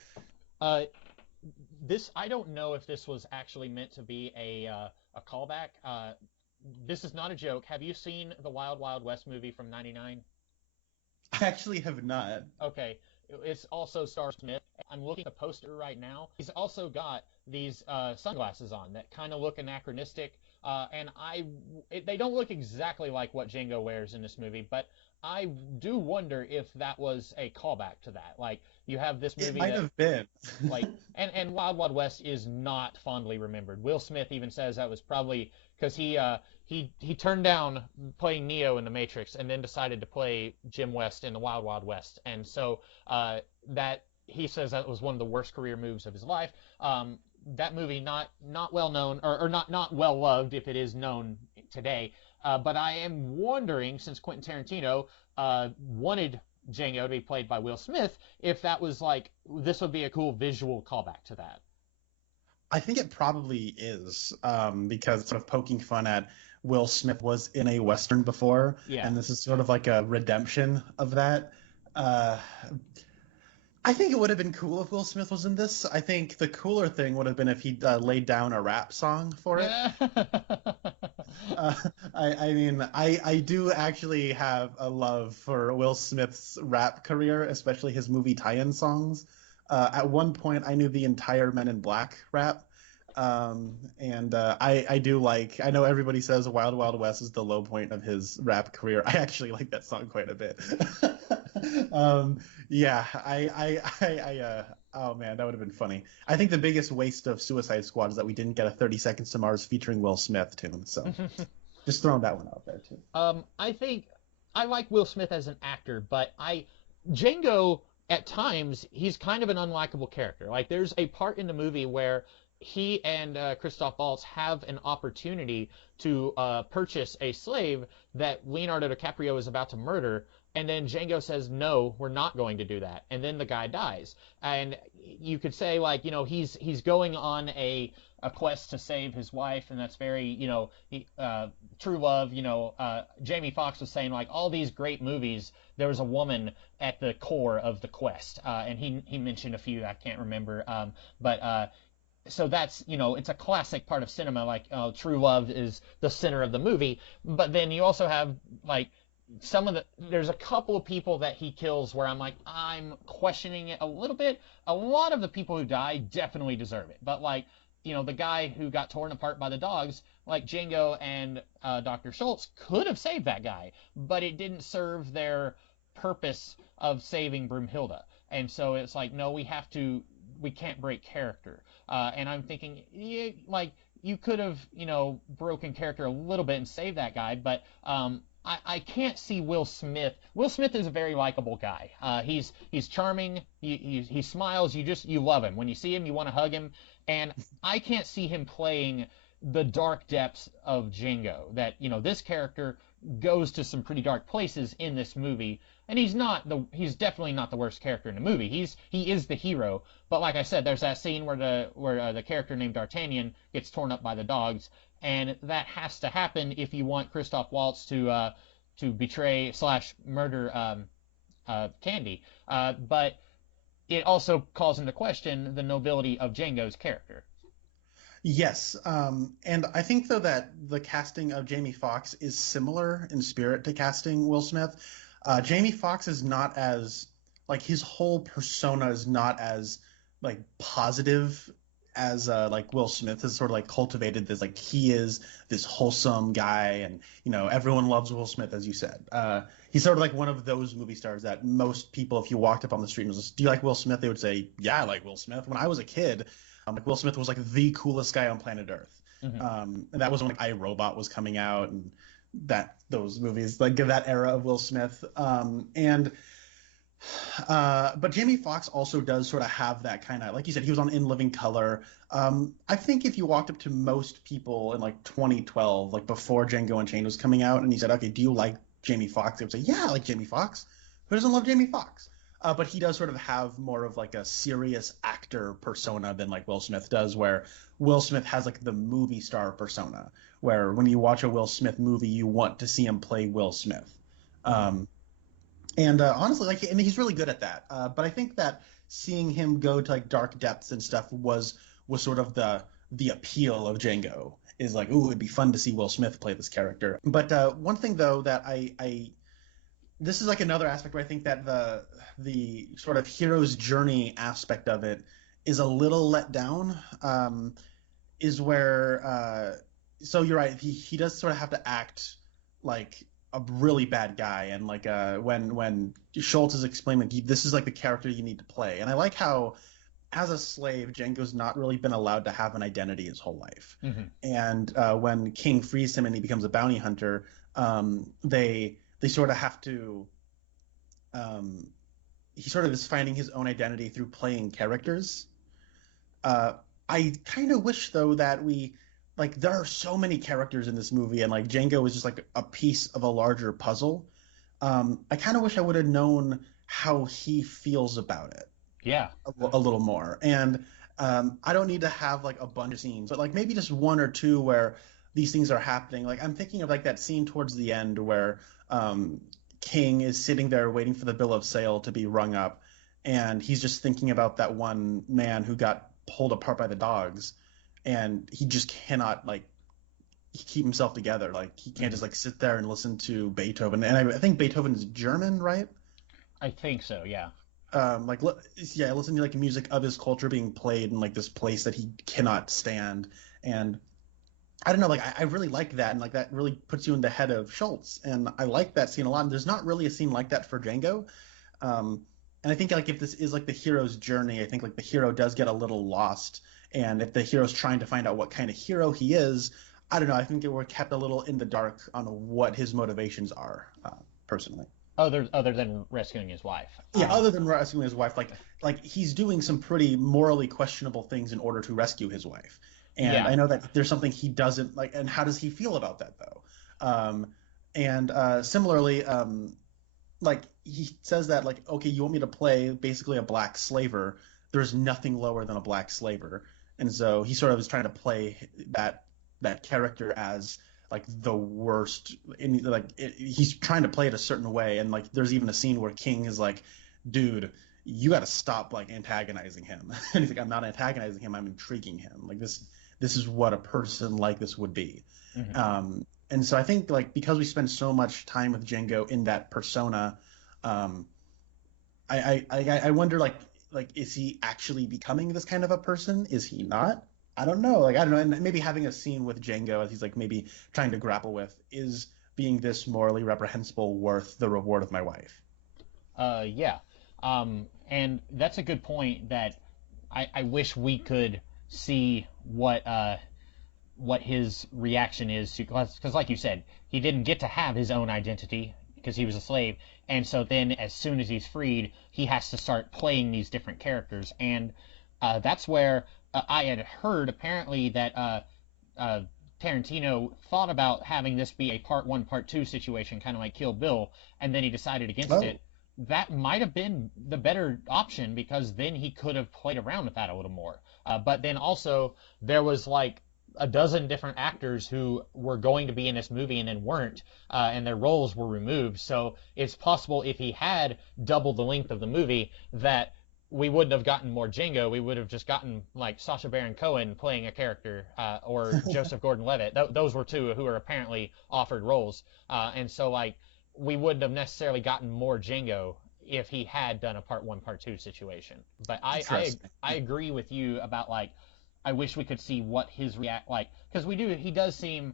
I don't know if this was actually meant to be a callback. This is not a joke. Have you seen the Wild Wild West movie from '99? I actually have not. Okay, it's also stars Smith, I'm looking at the poster right now. He's also got these sunglasses on that kind of look anachronistic, and they don't look exactly like what Django wears in this movie, but I do wonder if that was a callback to that. Like, you have this It movie might that, have been. like, and Wild Wild West is not fondly remembered. Will Smith even says that was probably because he turned down playing Neo in The Matrix and then decided to play Jim West in the Wild Wild West, and so that he says that was one of the worst career moves of his life. That movie not well known, or not well loved if it is known today. But I am wondering, since Quentin Tarantino wanted Django to be played by Will Smith, if that was like, this would be a cool visual callback to that. I think it probably is, because it's sort of poking fun at Will Smith was in a Western before, Yeah. and this is sort of like a redemption of that. Uh, I think it would have been cool if Will Smith was in this. I think the cooler thing would have been if he laid down a rap song for it. Uh, I mean, I do actually have a love for Will Smith's rap career, especially his movie tie-in songs. At one point, I knew the entire Men in Black rap. And I do like, I know everybody says Wild Wild West is the low point of his rap career. I actually like that song quite a bit. Yeah, oh man, that would have been funny. I think the biggest waste of Suicide Squad is that we didn't get a 30 Seconds to Mars featuring Will Smith tune. So just throwing that one out there too. I think I like Will Smith as an actor, but Django at times he's kind of an unlikable character. Like, there's a part in the movie where he and Christoph Waltz have an opportunity to purchase a slave that Leonardo DiCaprio is about to murder, and then Django says, "No, we're not going to do that," and then the guy dies. And you could say, like, he's going on a quest to save his wife, and that's very, true love. Jamie Foxx was saying, like, all these great movies, there was a woman at the core of the quest, and he mentioned a few I can't remember, but so that's, it's a classic part of cinema, like, true love is the center of the movie. But then you also have, like, there's a couple of people that he kills where I'm questioning it a little bit. A lot of the people who die definitely deserve it, but, like, the guy who got torn apart by the dogs, like Django and Dr. Schultz could have saved that guy, but it didn't serve their purpose of saving Broomhilda. And so it's like, no, we can't break character. And I'm thinking, yeah, like, you could have, broken character a little bit and saved that guy, but I can't see Will Smith. Will Smith is a very likable guy. He's charming. He smiles. You love him. When you see him, you want to hug him. And I can't see him playing the dark depths of Django. That, this character goes to some pretty dark places in this movie. And he's definitely not the worst character in the movie. He is the hero. But like I said, there's that scene where the character named D'Artagnan gets torn up by the dogs, and that has to happen if you want Christoph Waltz to betray / murder Candy. But it also calls into question the nobility of Django's character. Yes, and I think though that the casting of Jamie Foxx is similar in spirit to casting Will Smith. Jamie Foxx is not as, like, his whole persona is not as, like, positive as like Will Smith has sort of, like, cultivated this, like, he is this wholesome guy, and everyone loves Will Smith, as you said. He's sort of like one of those movie stars that most people, if you walked up on the street and was, "Do you like Will Smith?" they would say, "Yeah, I like Will Smith." When I was a kid, like, Will Smith was like the coolest guy on planet Earth. And that was when, like, I, Robot was coming out, and those movies, like, that era of Will Smith. But Jamie Foxx also does sort of have that kind of, like you said, he was on In Living Color. I think if you walked up to most people in, like, 2012, like, before Django Unchained was coming out, and you said, "Okay, do you like Jamie Foxx?" they would say, "Yeah, I like Jamie Foxx." Who doesn't love Jamie Foxx? But he does sort of have more of, like, a serious actor persona than, like, Will Smith does, where Will Smith has, like, the movie star persona, where when you watch a Will Smith movie, you want to see him play Will Smith. And honestly, like, and he's really good at that. But I think that seeing him go to, like, dark depths and stuff was sort of the appeal of Django. Is like, ooh, it'd be fun to see Will Smith play this character. But one thing though that I this is like another aspect where I think that the sort of hero's journey aspect of it is a little let down. Is where so you're right. He does sort of have to act like a really bad guy, and like when Schultz is explaining this is like the character you need to play, and I like how as a slave, Django's not really been allowed to have an identity his whole life. Hmm. And when King frees him and he becomes a bounty hunter, they sort of have to. Um, he sort of is finding his own identity through playing characters. Uh, I kind of wish though that we like there are so many characters in this movie, and like Django is just like a piece of a larger puzzle. I kind of wish I would have known how he feels about it Yeah. a little more. And I don't need to have like a bunch of scenes, but like maybe just one or two where these things are happening. Like I'm thinking of like that scene towards the end where King is sitting there waiting for the bill of sale to be rung up, and he's just thinking about that one man who got pulled apart by the dogs, and he just cannot like keep himself together. Like he can't Hmm. just like sit there and listen to Beethoven. And I think Beethoven is German, right? I think so. Yeah. Like yeah, listen to like music of his culture being played in like this place that he cannot stand. And I don't know, like I really like that, and like that really puts you in the head of Schultz, and I like that scene a lot. And there's not really a scene like that for Django. And I think like if this is like the hero's journey, I think like the hero does get a little lost, and if the hero's trying to find out what kind of hero he is, I don't know, I think we're kept a little in the dark on what his motivations are, personally. Other than rescuing his wife. Yeah, other than rescuing his wife, like he's doing some pretty morally questionable things in order to rescue his wife. And Yeah. I know that there's something he doesn't like, and how does he feel about that though? And similarly, like he says that like, okay, you want me to play basically a black slaver? There's nothing lower than a black slaver, and so he sort of is trying to play that character as like the worst in like he's trying to play it a certain way, and like there's even a scene where King is like, dude, you got to stop like antagonizing him. And he's like, I'm not antagonizing him, I'm intriguing him. Like this is what a person like this would be. Hmm. And so I think like because we spend so much time with Django in that persona, um I wonder like is he actually becoming this kind of a person? Is he not? I don't know. Like I don't know. And maybe having a scene with Django as he's like maybe trying to grapple with is being this morally reprehensible worth the reward of my wife. Yeah. And that's a good point that I wish we could see what his reaction is to, because like you said, he didn't get to have his own identity because he was a slave, and so then as soon as he's freed, he has to start playing these different characters, and that's where I had heard apparently that uh, Tarantino thought about having this be a part one, part two situation, kind of like Kill Bill, and then he decided against Oh, it. That might have been the better option because then he could have played around with that a little more. But then also there was like a dozen different actors who were going to be in this movie and then weren't, and their roles were removed. So it's possible if he had double the length of the movie that we wouldn't have gotten more Django. We would have just gotten like Sacha Baron Cohen playing a character, or Joseph Gordon-Levitt. Those were two who were apparently offered roles, and so like we wouldn't have necessarily gotten more Django if he had done a part one, part two situation. But interesting. I agree with you about like I wish we could see what his react like because we do he does seem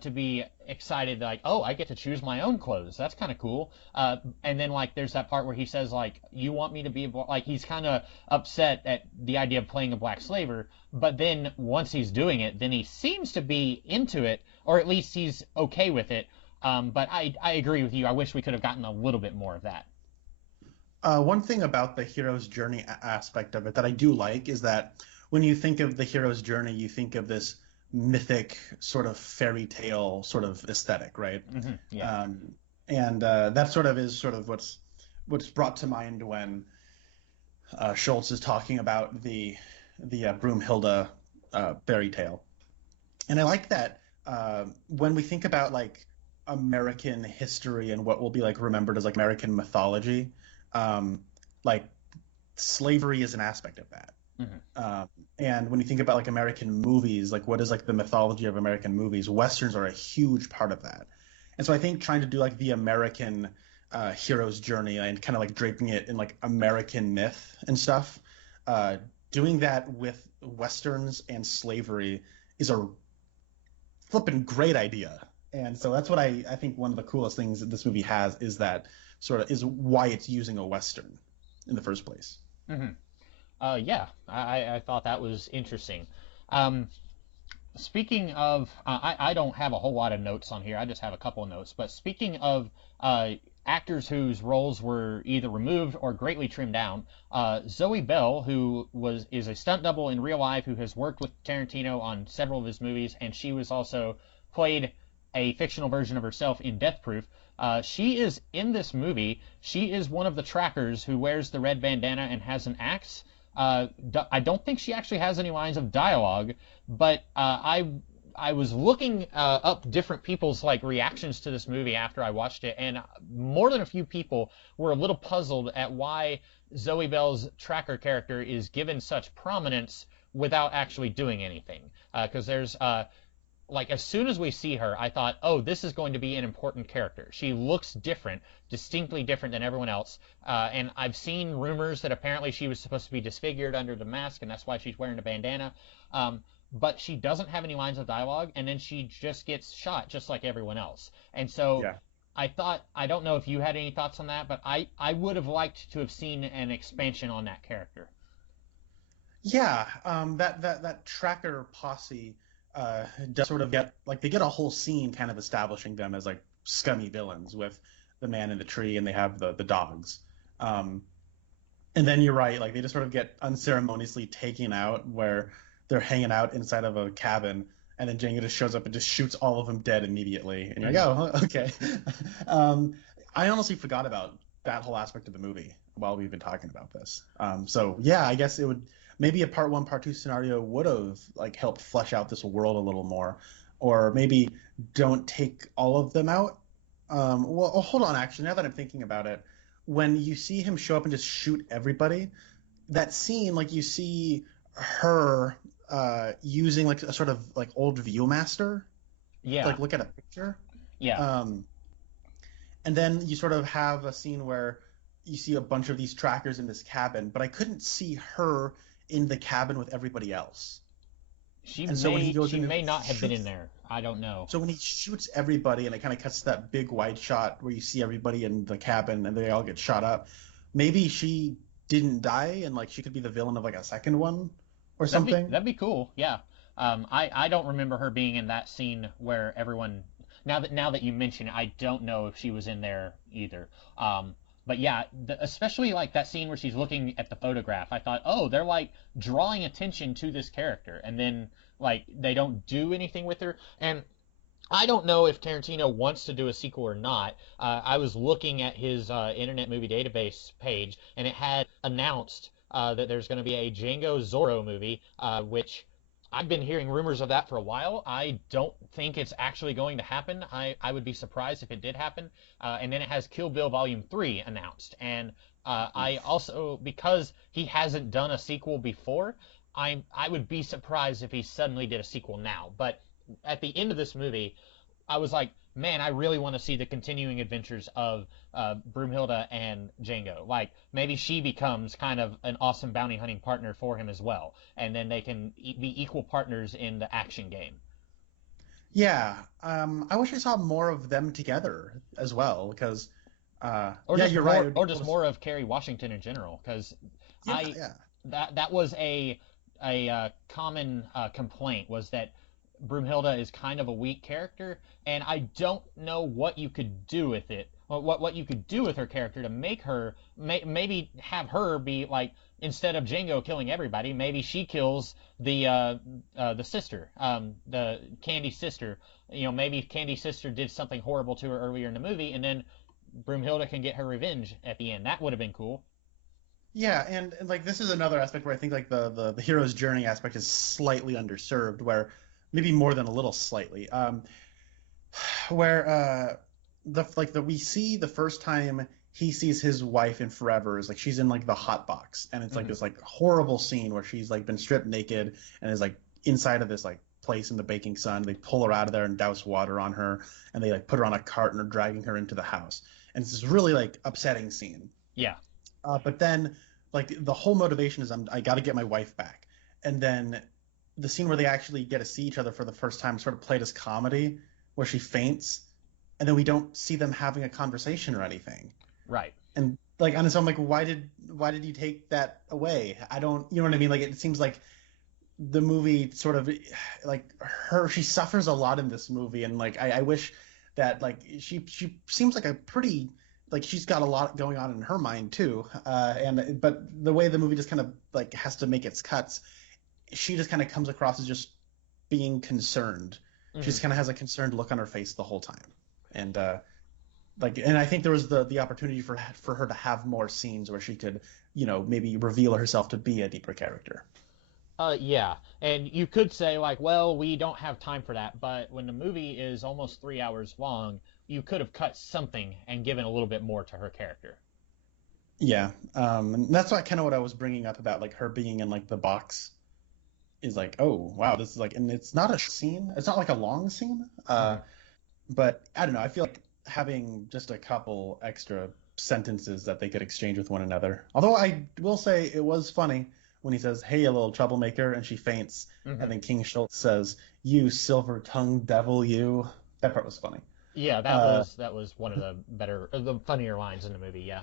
to be excited like oh I get to choose my own clothes, that's kind of cool, and then like there's that part where he says like you want me to be like he's kind of upset at the idea of playing a black slaver, but then once he's doing it then he seems to be into it, or at least he's okay with it. But I agree with you, I wish we could have gotten a little bit more of that. One thing about the hero's journey aspect of it that I do like is that when you think of the hero's journey, you think of this mythic sort of fairy tale sort of aesthetic, right? Yeah. Um, and that sort of is sort of what's brought to mind when Schultz is talking about the Broomhilda fairy tale. And I like that when we think about like American history and what will be like remembered as like American mythology, um, like slavery is an aspect of that. Hmm. And when you think about like American movies, like what is like the mythology of American movies, Westerns are a huge part of that. And so I think trying to do like the American hero's journey and kind of like draping it in like American myth and stuff. Uh, Doing that with westerns and slavery is a flippin' great idea. And so that's what I think one of the coolest things that this movie has is that sort of is why it's using a western in the first place. Hmm. Yeah, I thought that was interesting. Um, Speaking of, I don't have a whole lot of notes on here. I just have a couple of notes. But speaking of uh, actors whose roles were either removed or greatly trimmed down, Zoe Bell, who is a stunt double in real life, who has worked with Tarantino on several of his movies, and she was also played a fictional version of herself in Death Proof. She is in this movie. She is one of the trackers who wears the red bandana and has an axe. I don't think she actually has any lines of dialogue, but I was looking up different people's like reactions to this movie after I watched it, and more than a few people were a little puzzled at why Zoe Bell's tracker character is given such prominence without actually doing anything. Because there's like as soon as we see her, I thought, oh, this is going to be an important character. She looks different, distinctly different than everyone else. And I've seen rumors that apparently she was supposed to be disfigured under the mask, and that's why she's wearing a bandana. But she doesn't have any lines of dialogue, and then she just gets shot just like everyone else. And so Yeah. I thought, I don't know if you had any thoughts on that, but I would have liked to have seen an expansion on that character. Yeah, that tracker posse does sort of get like they get a whole scene kind of establishing them as like scummy villains with the man in the tree and they have the dogs. Um, and then you're right, like they just sort of get unceremoniously taken out where they're hanging out inside of a cabin, and then Django just shows up and just shoots all of them dead immediately, and you're like, oh, okay. um, I honestly forgot about that whole aspect of the movie while we've been talking about this. So yeah, I guess it would maybe a part one, part two scenario would have like helped flesh out this world a little more, or maybe don't take all of them out. Well, oh, hold on, actually, now that I'm thinking about it, when you see him show up and just shoot everybody, that scene, like you see her using like a sort of like old ViewMaster, Yeah, like look at a picture. yeah. Um, and then you sort of have a scene where you see a bunch of these trackers in this cabin, but I couldn't see her in the cabin with everybody else. And so when he goes She in and may not have been in shoots, there. I don't know. so when he shoots everybody and it kind of cuts to that big wide shot where you see everybody in the cabin and they all get shot up, maybe she didn't die and like she could be the villain of like a second one or something. That'd be cool. Yeah. I don't remember her being in that scene where everyone. Now that you mention it, I don't know if she was in there either. But yeah, especially like that scene where she's looking at the photograph. I thought, oh, they're like drawing attention to this character, and then like they don't do anything with her. And I don't know if Tarantino wants to do a sequel or not. I was looking at his Internet Movie Database page, and it had announced that there's going to be a Django Zorro movie, which I've been hearing rumors of that for a while. I don't think it's actually going to happen. I would be surprised if it did happen. And then it has Kill Bill Volume 3 announced. And I also, because he hasn't done a sequel before, I would be surprised if he suddenly did a sequel now. But at the end of this movie, I was like, man, I really want to see the continuing adventures of Broomhilda and Django. Like, maybe she becomes kind of an awesome bounty hunting partner for him as well, and then they can be equal partners in the action game. Yeah, I wish I saw more of them together as well because, Or yeah, just you're more, right. or just more of Kerry Washington in general, because Yeah, I yeah, that was a common complaint was that Broomhilda is kind of a weak character, and I don't know what you could do with it. Or what you could do with her character to make her maybe have her be like instead of Django killing everybody, maybe she kills the sister, the Candy's sister. You know, maybe Candy's sister did something horrible to her earlier in the movie, and then Broomhilda can get her revenge at the end. That would have been cool. yeah, and like this is another aspect where I think like the hero's journey aspect is slightly underserved, where maybe more than a little slightly. Where the like the we see the first time he sees his wife in forever is like she's in like the hot box, and it's like Hmm. this like horrible scene where she's like been stripped naked and is like inside of this like place in the baking sun. They pull her out of there and douse water on her, and they like put her on a cart and are dragging her into the house. and it's this really like upsetting scene. Yeah. But then like the whole motivation is I got to get my wife back, and then the scene where they actually get to see each other for the first time sort of played as comedy, where she faints, and then we don't see them having a conversation or anything. Right. And like, and so I'm like, why did you take that away? I don't, you know what I mean? Like, it seems like the movie sort of like she suffers a lot in this movie, and like I wish that like she seems like a pretty like she's got a lot going on in her mind too. And but the way the movie just kind of like has to make its cuts, she just kind of comes across as just being concerned. She just kind of has a concerned look on her face the whole time, and and I think there was the opportunity for her to have more scenes where she could, maybe reveal herself to be a deeper character. Yeah, and you could say like, well, we don't have time for that, but when the movie is almost 3 hours long, you could have cut something and given a little bit more to her character. Yeah, and that's what I was bringing up about like her being in like the box is like, oh wow, this is like, and it's not a scene, it's not like a long scene, but I don't know, I feel like having just a couple extra sentences that they could exchange with one another. Although I will say it was funny when he says, "Hey, a little troublemaker," and she faints, and then King Schultz says, "You silver-tongued devil, you." That part was funny. Yeah, that was one of the funnier lines in the movie. Yeah.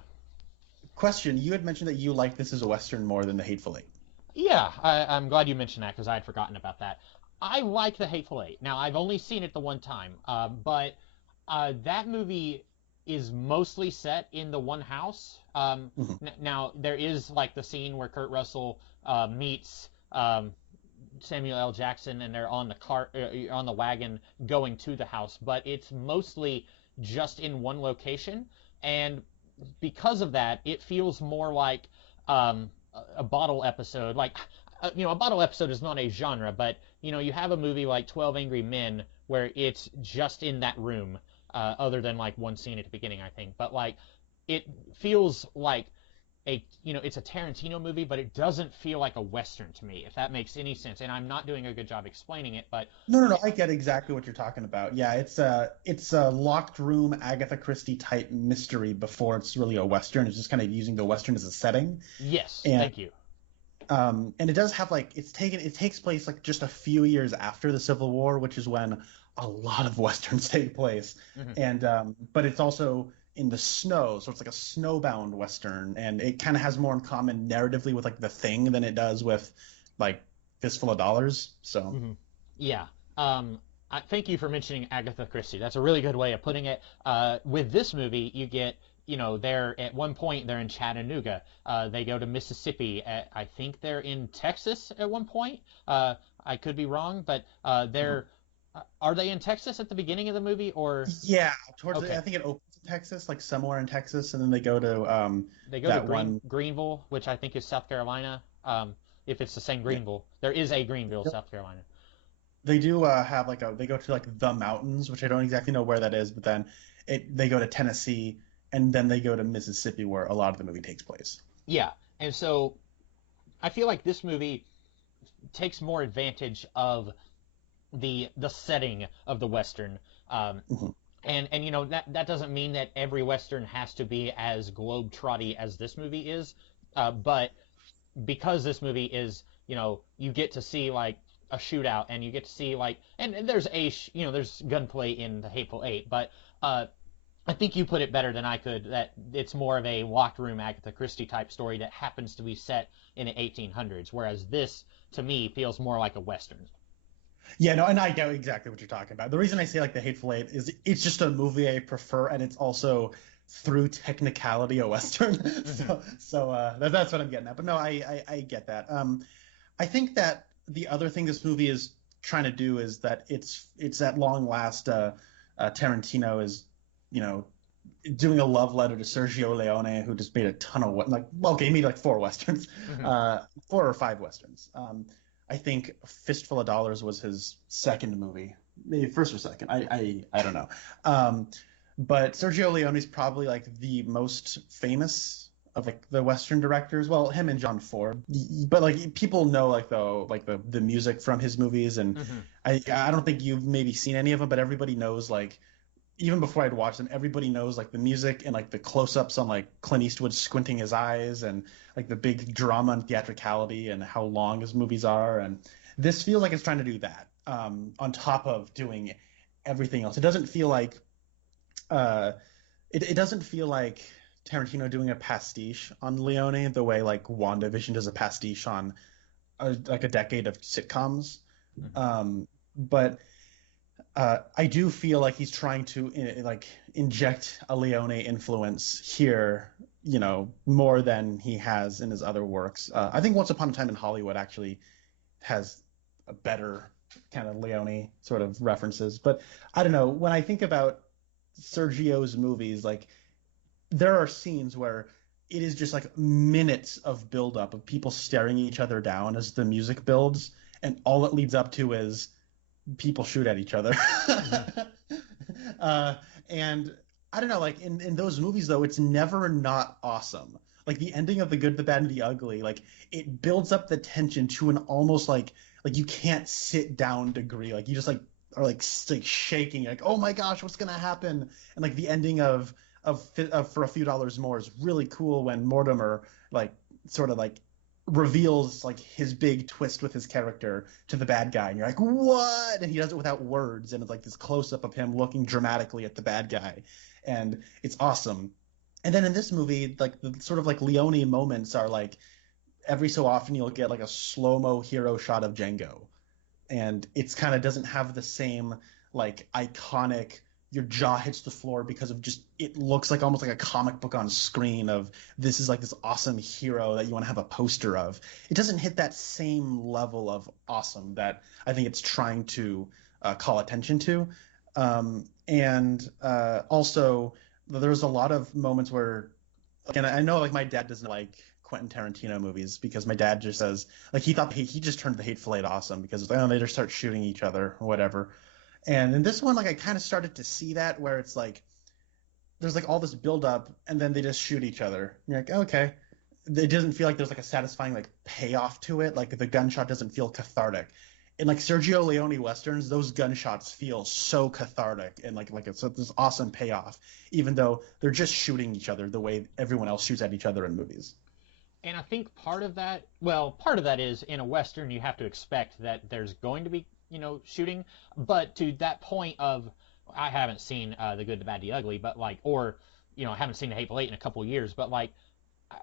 Question: you had mentioned that you like this as a Western more than The Hateful Eight. Yeah, I'm glad you mentioned that because I had forgotten about that. I like The Hateful Eight. Now, I've only seen it the one time, but that movie is mostly set in the one house. Now, there is like the scene where Kurt Russell meets Samuel L. Jackson, and they're on the cart, on the wagon going to the house, but it's mostly just in one location, and because of that, it feels more like a bottle episode. Like, a bottle episode is not a genre, but you have a movie like 12 Angry Men where it's just in that room, other than like one scene at the beginning, I think. But like, it feels like it's a Tarantino movie, but it doesn't feel like a Western to me, if that makes any sense. And I'm not doing a good job explaining it, but no, I get exactly what you're talking about. Yeah, it's a locked room Agatha Christie type mystery before it's really a Western. It's just kind of using the Western as a setting. Yes, and, thank you. And it does have like it takes place like just a few years after the Civil War, which is when a lot of Westerns take place. And but it's also in the snow, so it's like a snowbound Western, and it kind of has more in common narratively with like The Thing than it does with like Fistful of Dollars. So yeah, thank you for mentioning Agatha Christie. That's a really good way of putting it. With this movie, you get they're at one point they're in Chattanooga. They go to Mississippi. I think they're in Texas at one point. I could be wrong, but they're. Are they in Texas at the beginning of the movie, or? Yeah, I think it opens in Texas, like somewhere in Texas, and then they go to Greenville, which I think is South Carolina. If it's the same Greenville, there is a Greenville, South Carolina. They do have they go to like the mountains, which I don't exactly know where that is, but then they go to Tennessee, and then they go to Mississippi, where a lot of the movie takes place. Yeah, and so I feel like this movie takes more advantage of the setting of the Western, and that doesn't mean that every Western has to be as globe-trotty as this movie is, but because this movie is, you get to see like a shootout, and you get to see like, and there's there's gunplay in The Hateful Eight, but I think you put it better than I could, that it's more of a locked room Agatha Christie type story that happens to be set in the 1800s, whereas this to me feels more like a Western. Yeah, no, and I know exactly what you're talking about. The reason I say like The Hateful Eight is it's just a movie I prefer, and it's also through technicality a Western. So that's what I'm getting at. But no, I get that. I think that the other thing this movie is trying to do is that it's at long last Tarantino is doing a love letter to Sergio Leone, who just made a ton of he made like 4 Westerns, 4 or 5 Westerns. I think Fistful of Dollars was his second movie, maybe first or second. I don't know. But Sergio Leone is probably like the most famous of like the Western directors. Well, him and John Ford, but like people know the music from his movies, and I don't think you've maybe seen any of them, but everybody knows like even before I'd watched them, everybody knows like the music and like the close-ups on like Clint Eastwood squinting his eyes and like the big drama and theatricality and how long his movies are. And this feels like it's trying to do that on top of doing everything else. It doesn't feel like uh, it doesn't feel like Tarantino doing a pastiche on Leone the way like WandaVision does a pastiche on like a decade of sitcoms. But I do feel like he's trying to like inject a Leone influence here, you know, more than he has in his other works. I think Once Upon a Time in Hollywood actually has a better kind of Leone sort of references. But I don't know. When I think about Sergio's movies, like there are scenes where it is just like minutes of buildup of people staring each other down as the music builds, and all it leads up to is people shoot at each other. uh, and I don't know, like in those movies though, it's never not awesome. Like the ending of The Good, the Bad, and the Ugly, like it builds up the tension to an almost like you can't sit down degree. Like you just like are like shaking, like oh my gosh, what's gonna happen? And like the ending of For a Few Dollars More is really cool when Mortimer like sort of like reveals like his big twist with his character to the bad guy, and you're like what, and he does it without words, and it's like this close-up of him looking dramatically at the bad guy, and it's awesome. And then in this movie, like the sort of like Leone moments are like every so often you'll get like a slow-mo hero shot of Django, and it's kind of doesn't have the same like iconic your jaw hits the floor because of just it looks like almost like a comic book on screen of this is like this awesome hero that you want to have a poster of. It doesn't hit that same level of awesome that I think it's trying to call attention to. And also there's a lot of moments where, again, I know like my dad doesn't like Quentin Tarantino movies because my dad just says like he thought he just turned The Hateful Eight awesome because it's like, oh, they just start shooting each other or whatever. And in this one, like I kind of started to see that where it's like there's like all this build up and then they just shoot each other. And you're like, okay. It doesn't feel like there's like a satisfying like payoff to it. Like the gunshot doesn't feel cathartic. In like Sergio Leone westerns, those gunshots feel so cathartic and like it's this awesome payoff, even though they're just shooting each other the way everyone else shoots at each other in movies. And I think part of that is in a Western, you have to expect that there's going to be, shooting. But to that point of, I haven't seen The Good, the Bad, the Ugly, but like, or, I haven't seen The Hateful Eight in a couple of years, but like,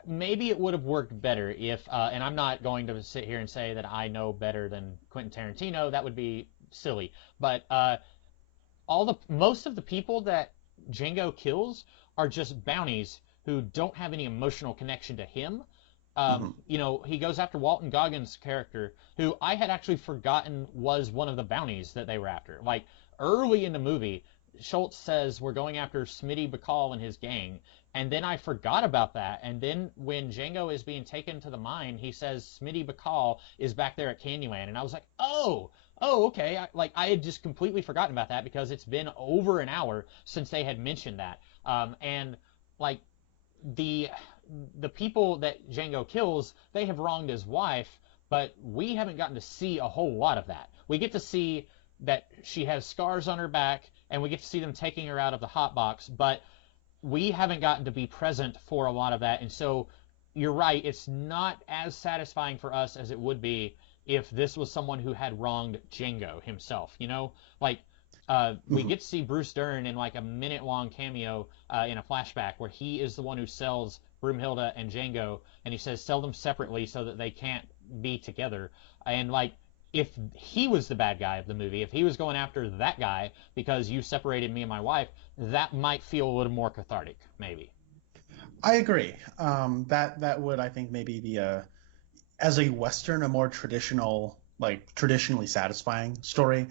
maybe it would have worked better if, and I'm not going to sit here and say that I know better than Quentin Tarantino. That would be silly. But most of the people that Django kills are just bounties who don't have any emotional connection to him. Mm-hmm. He goes after Walton Goggins' character, who I had actually forgotten was one of the bounties that they were after. Like early in the movie, Schultz says we're going after Smitty Bacall and his gang, and then I forgot about that. And then when Django is being taken to the mine, he says Smitty Bacall is back there at Candyland, and I was like, oh, okay. I had just completely forgotten about that because it's been over an hour since they had mentioned that. And like the people that Django kills, they have wronged his wife, but we haven't gotten to see a whole lot of that. We get to see that she has scars on her back, and we get to see them taking her out of the hot box, but we haven't gotten to be present for a lot of that. And so you're right, it's not as satisfying for us as it would be if this was someone who had wronged Django himself. Like we get to see Bruce Dern in like a minute-long cameo in a flashback where he is the one who sells Broomhilda and Django, and he says sell them separately so that they can't be together. And like, if he was the bad guy of the movie, if he was going after that guy because you separated me and my wife, that might feel a little more cathartic, maybe. I agree. That would, I think, maybe be as a Western, a more traditionally satisfying story,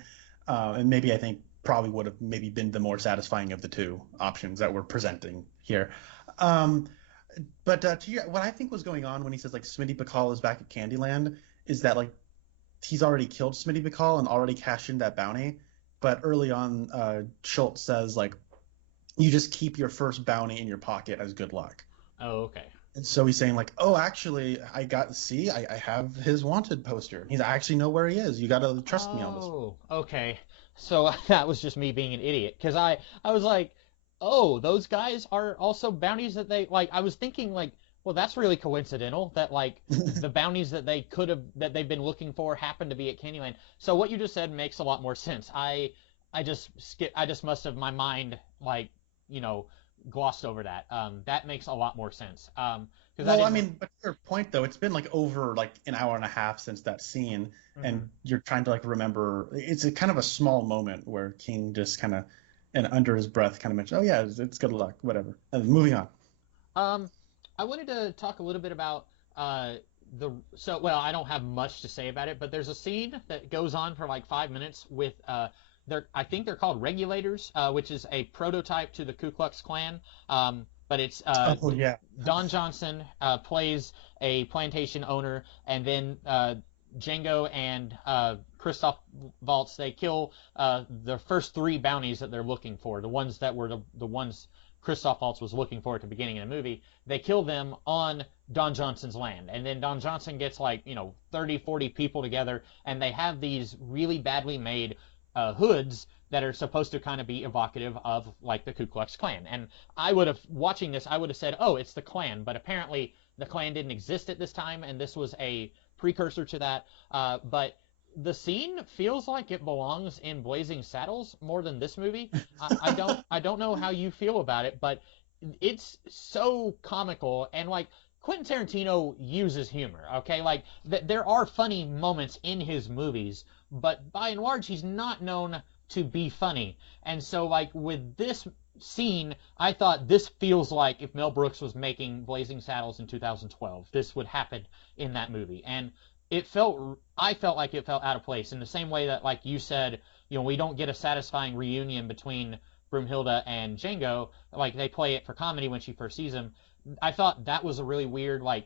and maybe I think probably would have maybe been the more satisfying of the two options that we're presenting here. But what I think was going on when he says like Smitty Bacall is back at Candyland is that like he's already killed Smitty Bacall and already cashed in that bounty. But early on, Schultz says like you just keep your first bounty in your pocket as good luck. Oh, okay. And so he's saying like, oh, actually, I have his wanted poster. I actually know where he is. You got to trust me on this one. Oh, okay. So that was just me being an idiot because I was like, oh, those guys are also bounties that they like. I was thinking like, well, that's really coincidental that like the bounties that they could have that they've been looking for happen to be at Candyland. So what you just said makes a lot more sense. I just must have my mind like you know glossed over that. That makes a lot more sense. Because I Well, I didn't. mean, but to your point though, it's been like over like an hour and a half since that scene, Mhm. and you're trying to like remember. It's a kind of a small moment where King just kind of, and under his breath, kind of mentioned, "Oh yeah, it's good luck, whatever," and moving on. Um, I wanted to talk a little bit about uh, well, I don't have much to say about it, but there's a scene that goes on for like 5 minutes with I think they're called regulators, which is a prototype to the Ku Klux Klan. But it's Oh yeah. Don Johnson plays a plantation owner, and then Django and Christoph Waltz they kill the first three bounties that they're looking for, the ones that were the ones Christoph Waltz was looking for at the beginning of the movie. They kill them on Don Johnson's land. And then Don Johnson gets like, 30, 40 people together and they have these really badly made hoods that are supposed to kind of be evocative of like the Ku Klux Klan. And watching this, I would have said, oh, it's the Klan. But apparently the Klan didn't exist at this time and this was a precursor to that. But the scene feels like it belongs in Blazing Saddles more than this movie. I don't know how you feel about it, but it's so comical and like Quentin Tarantino uses humor. Okay, like there are funny moments in his movies, but by and large he's not known to be funny. And so like with this scene, I thought this feels like if Mel Brooks was making Blazing Saddles in 2012, this would happen in that movie. And I felt like it felt out of place in the same way that like you said, we don't get a satisfying reunion between Broomhilda and Django, like they play it for comedy when she first sees him. I thought that was a really weird, like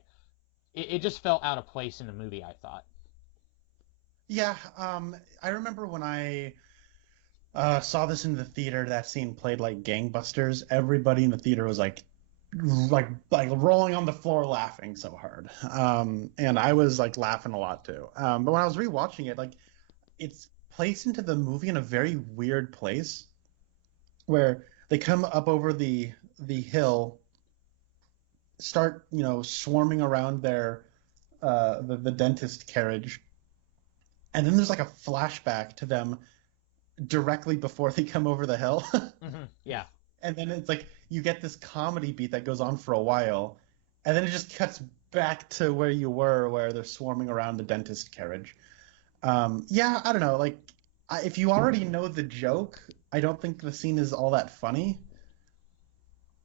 it just felt out of place in the movie, I thought. Yeah, I remember when I saw this in the theater, that scene played like gangbusters. Everybody in the theater was like rolling on the floor laughing so hard. And I was like laughing a lot too. But when I was rewatching it, like it's placed into the movie in a very weird place where they come up over the hill, start, swarming around their the dentist carriage. And then there's like a flashback to them directly before they come over the hill. Yeah. And then it's like you get this comedy beat that goes on for a while, and then it just cuts back to where you were, where they're swarming around the dentist carriage. Yeah, I don't know. Like, if you already know the joke, I don't think the scene is all that funny.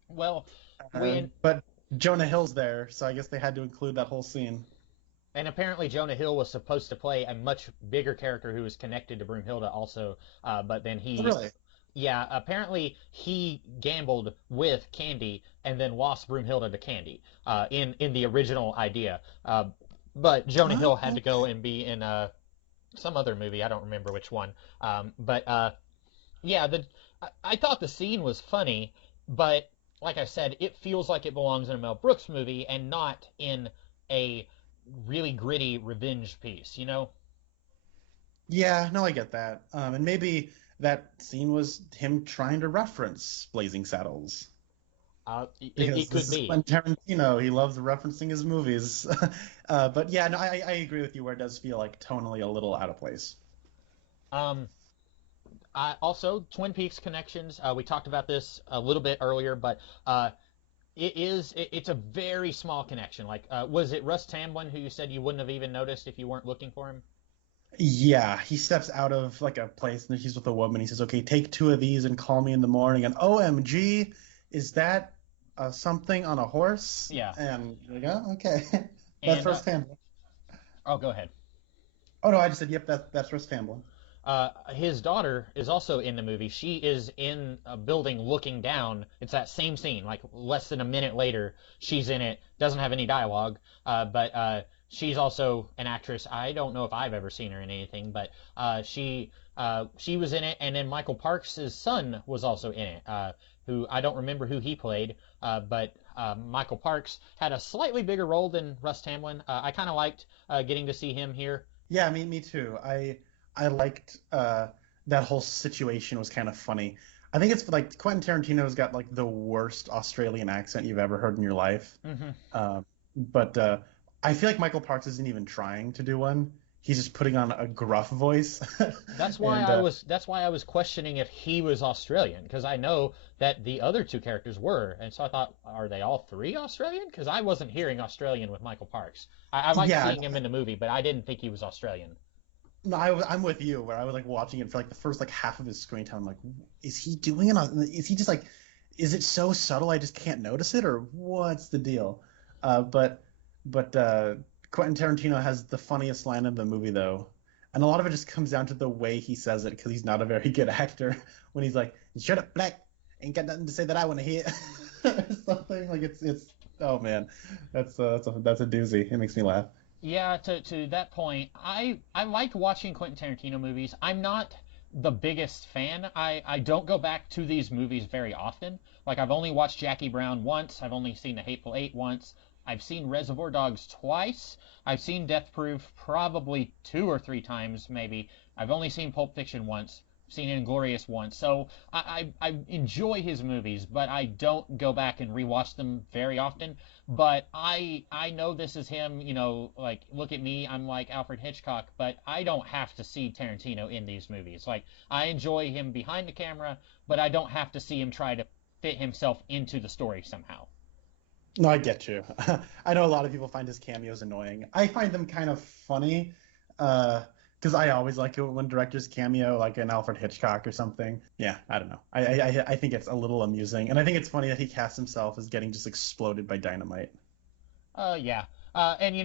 Well, when But Jonah Hill's there, so I guess they had to include that whole scene. and apparently Jonah Hill was supposed to play a much bigger character who was connected to Broomhilda also, but then Really? yeah, apparently he gambled with Candy and then lost Broomhilda to Candy in the original idea. But Jonah Hill had to go and be in some other movie. I don't remember which one. But yeah, I thought the scene was funny, but like I said, it feels like it belongs in a Mel Brooks movie and not in a really gritty revenge piece, you know? Yeah, no, I get that. And maybe that scene was him trying to reference Blazing Saddles. Because It this could is be. Quentin Tarantino. He loves referencing his movies. But yeah, no, I agree with you where it does feel like tonally a little out of place. Um, also, Twin Peaks connections. We talked about this a little bit earlier, but it's a very small connection. Like, was it Russ Tamblyn who you said you wouldn't have even noticed if you weren't looking for him? Yeah, he steps out of like a place and he's with a woman. He says, "Okay, take two of these and call me in the morning." And OMG, is that something on a horse? Yeah, And you're like, oh, okay, that's and Russ Tamblyn. oh, go ahead. Oh no, I just said, yep, that's Russ Tamblyn. His daughter is also in the movie. She is in a building looking down. It's that same scene, like less than a minute later. She's in it. Doesn't have any dialogue, but she's also an actress. I don't know if I've ever seen her in anything, but she was in it. And then Michael Parks' son was also in it. Who I don't remember who he played, but Michael Parks had a slightly bigger role than Russ Tamblyn. I kind of liked getting to see him here. Yeah, me too. I liked that whole situation was kind of funny. I think it's like Quentin Tarantino's got like the worst Australian accent you've ever heard in your life. Hmm. Uh, but I feel like Michael Parks isn't even trying to do one. He's just putting on a gruff voice. And That's why I was questioning if he was Australian, because I know that the other two characters were, and so I thought, are they all three Australian? Because I wasn't hearing Australian with Michael Parks. I liked yeah, seeing him in the movie, but I didn't think he was Australian. no, I'm with you. Where I was like watching it for like the first like half of his screen time. I'm like, is he doing it? Is he just like, is it so subtle I just can't notice it, or what's the deal? But Quentin Tarantino has the funniest line in the movie though, and a lot of it just comes down to the way he says it because he's not a very good actor. When he's like, "Shut up, black, ain't got nothing to say that I want to hear," or something like it's. Oh man, that's a doozy. It makes me laugh. Yeah, to that point, I like watching Quentin Tarantino movies. I'm not the biggest fan. I don't go back to these movies very often. Like I've only watched Jackie Brown once. I've only seen The Hateful Eight once. I've seen Reservoir Dogs twice. I've seen Death Proof probably two or three times, maybe. I've only seen Pulp Fiction once. I've seen Inglourious once. So I enjoy his movies, but I don't go back and rewatch them very often. But I know this is him, like look at me, I'm like Alfred Hitchcock, but I don't have to see Tarantino in these movies. Like I enjoy him behind the camera, but I don't have to see him try to fit himself into the story somehow. No, I get you. I know a lot of people find his cameos annoying. I find them kind of funny, because I always like it when directors cameo, like an Alfred Hitchcock or something. Yeah, I don't know. I think it's a little amusing, and I think it's funny that he casts himself as getting just exploded by dynamite. Yeah. And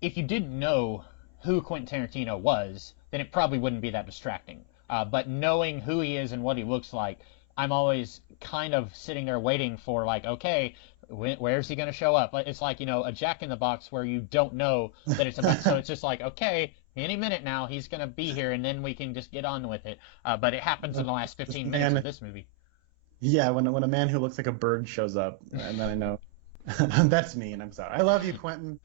if you didn't know who Quentin Tarantino was, then it probably wouldn't be that distracting. But knowing who he is and what he looks like, I'm always kind of sitting there waiting for like, okay, where's he going to show up? Like it's like a Jack in the Box where you don't know that it's about. So it's just like, okay, any minute now he's going to be here, and then we can just get on with it. But it happens in the last This 15 minutes of man, this movie. yeah, when a man who looks like a bird shows up, and then I know that's me, and I'm sorry. I love you, Quentin.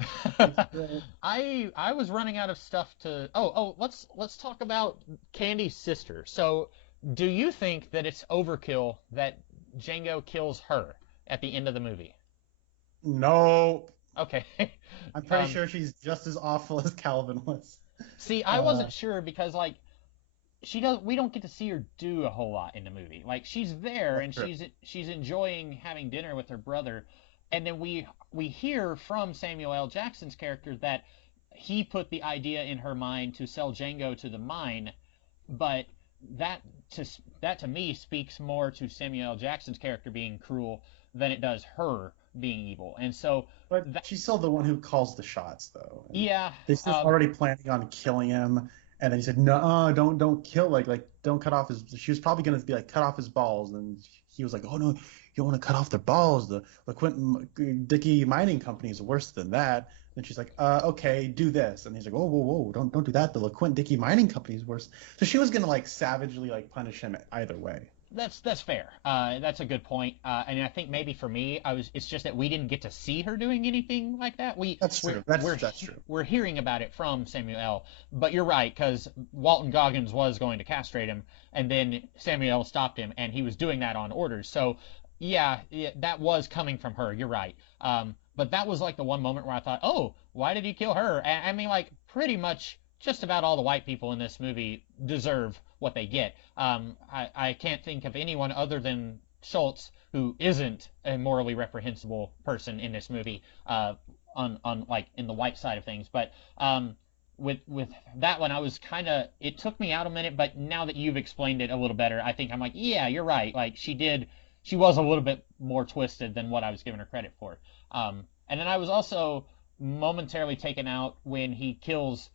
I was running out of stuff to. Oh, let's talk about Candy's sister. So, do you think that it's overkill that Django kills her at the end of the movie? No, Okay. I'm pretty Um, sure she's just as awful as Calvin was. See, I Uh, wasn't sure because like we don't get to see her do a whole lot in the movie. Like she's there that's and true. she's enjoying having dinner with her brother, and then we hear from Samuel L. Jackson's character that he put the idea in her mind to sell Django to the mine, but that to that to me speaks more to Samuel L. Jackson's character being cruel than it does her being evil. And so But that she's still the one who calls the shots, though. And yeah, this is already planning on killing him, and then he said, "No, don't kill, like don't cut off his." She was probably gonna be like, "Cut off his balls," and he was like, "Oh no, you don't want to cut off their balls. The Quentin Dickey Mining Company is worse than that." And she's like, "Okay, do this," and he's like, "Whoa, whoa, whoa, don't do that. The LaQuint Dickey Mining Company is worse." So she was gonna like savagely like punish him either way. that's fair. That's a good point. And I think maybe for me, I was. It's just that we didn't get to see her doing anything like that. That's We're true. we're That's true. we're hearing about it from Samuel L. But you're right, because Walton Goggins was going to castrate him, and then Samuel L. stopped him, and he was doing that on orders. So yeah, that was coming from her. You're right. But that was like the one moment where I thought, oh, why did he kill her? I mean, like pretty much just about all the white people in this movie deserve what they get. I can't think of anyone other than Schultz who isn't a morally reprehensible person in this movie, on like in the white side of things. But with that one, I was kind of it took me out a minute, but now that you've explained it a little better, I think I'm like, yeah, you're right. Like she was a little bit more twisted than what I was giving her credit for. And then I was also momentarily taken out when he kills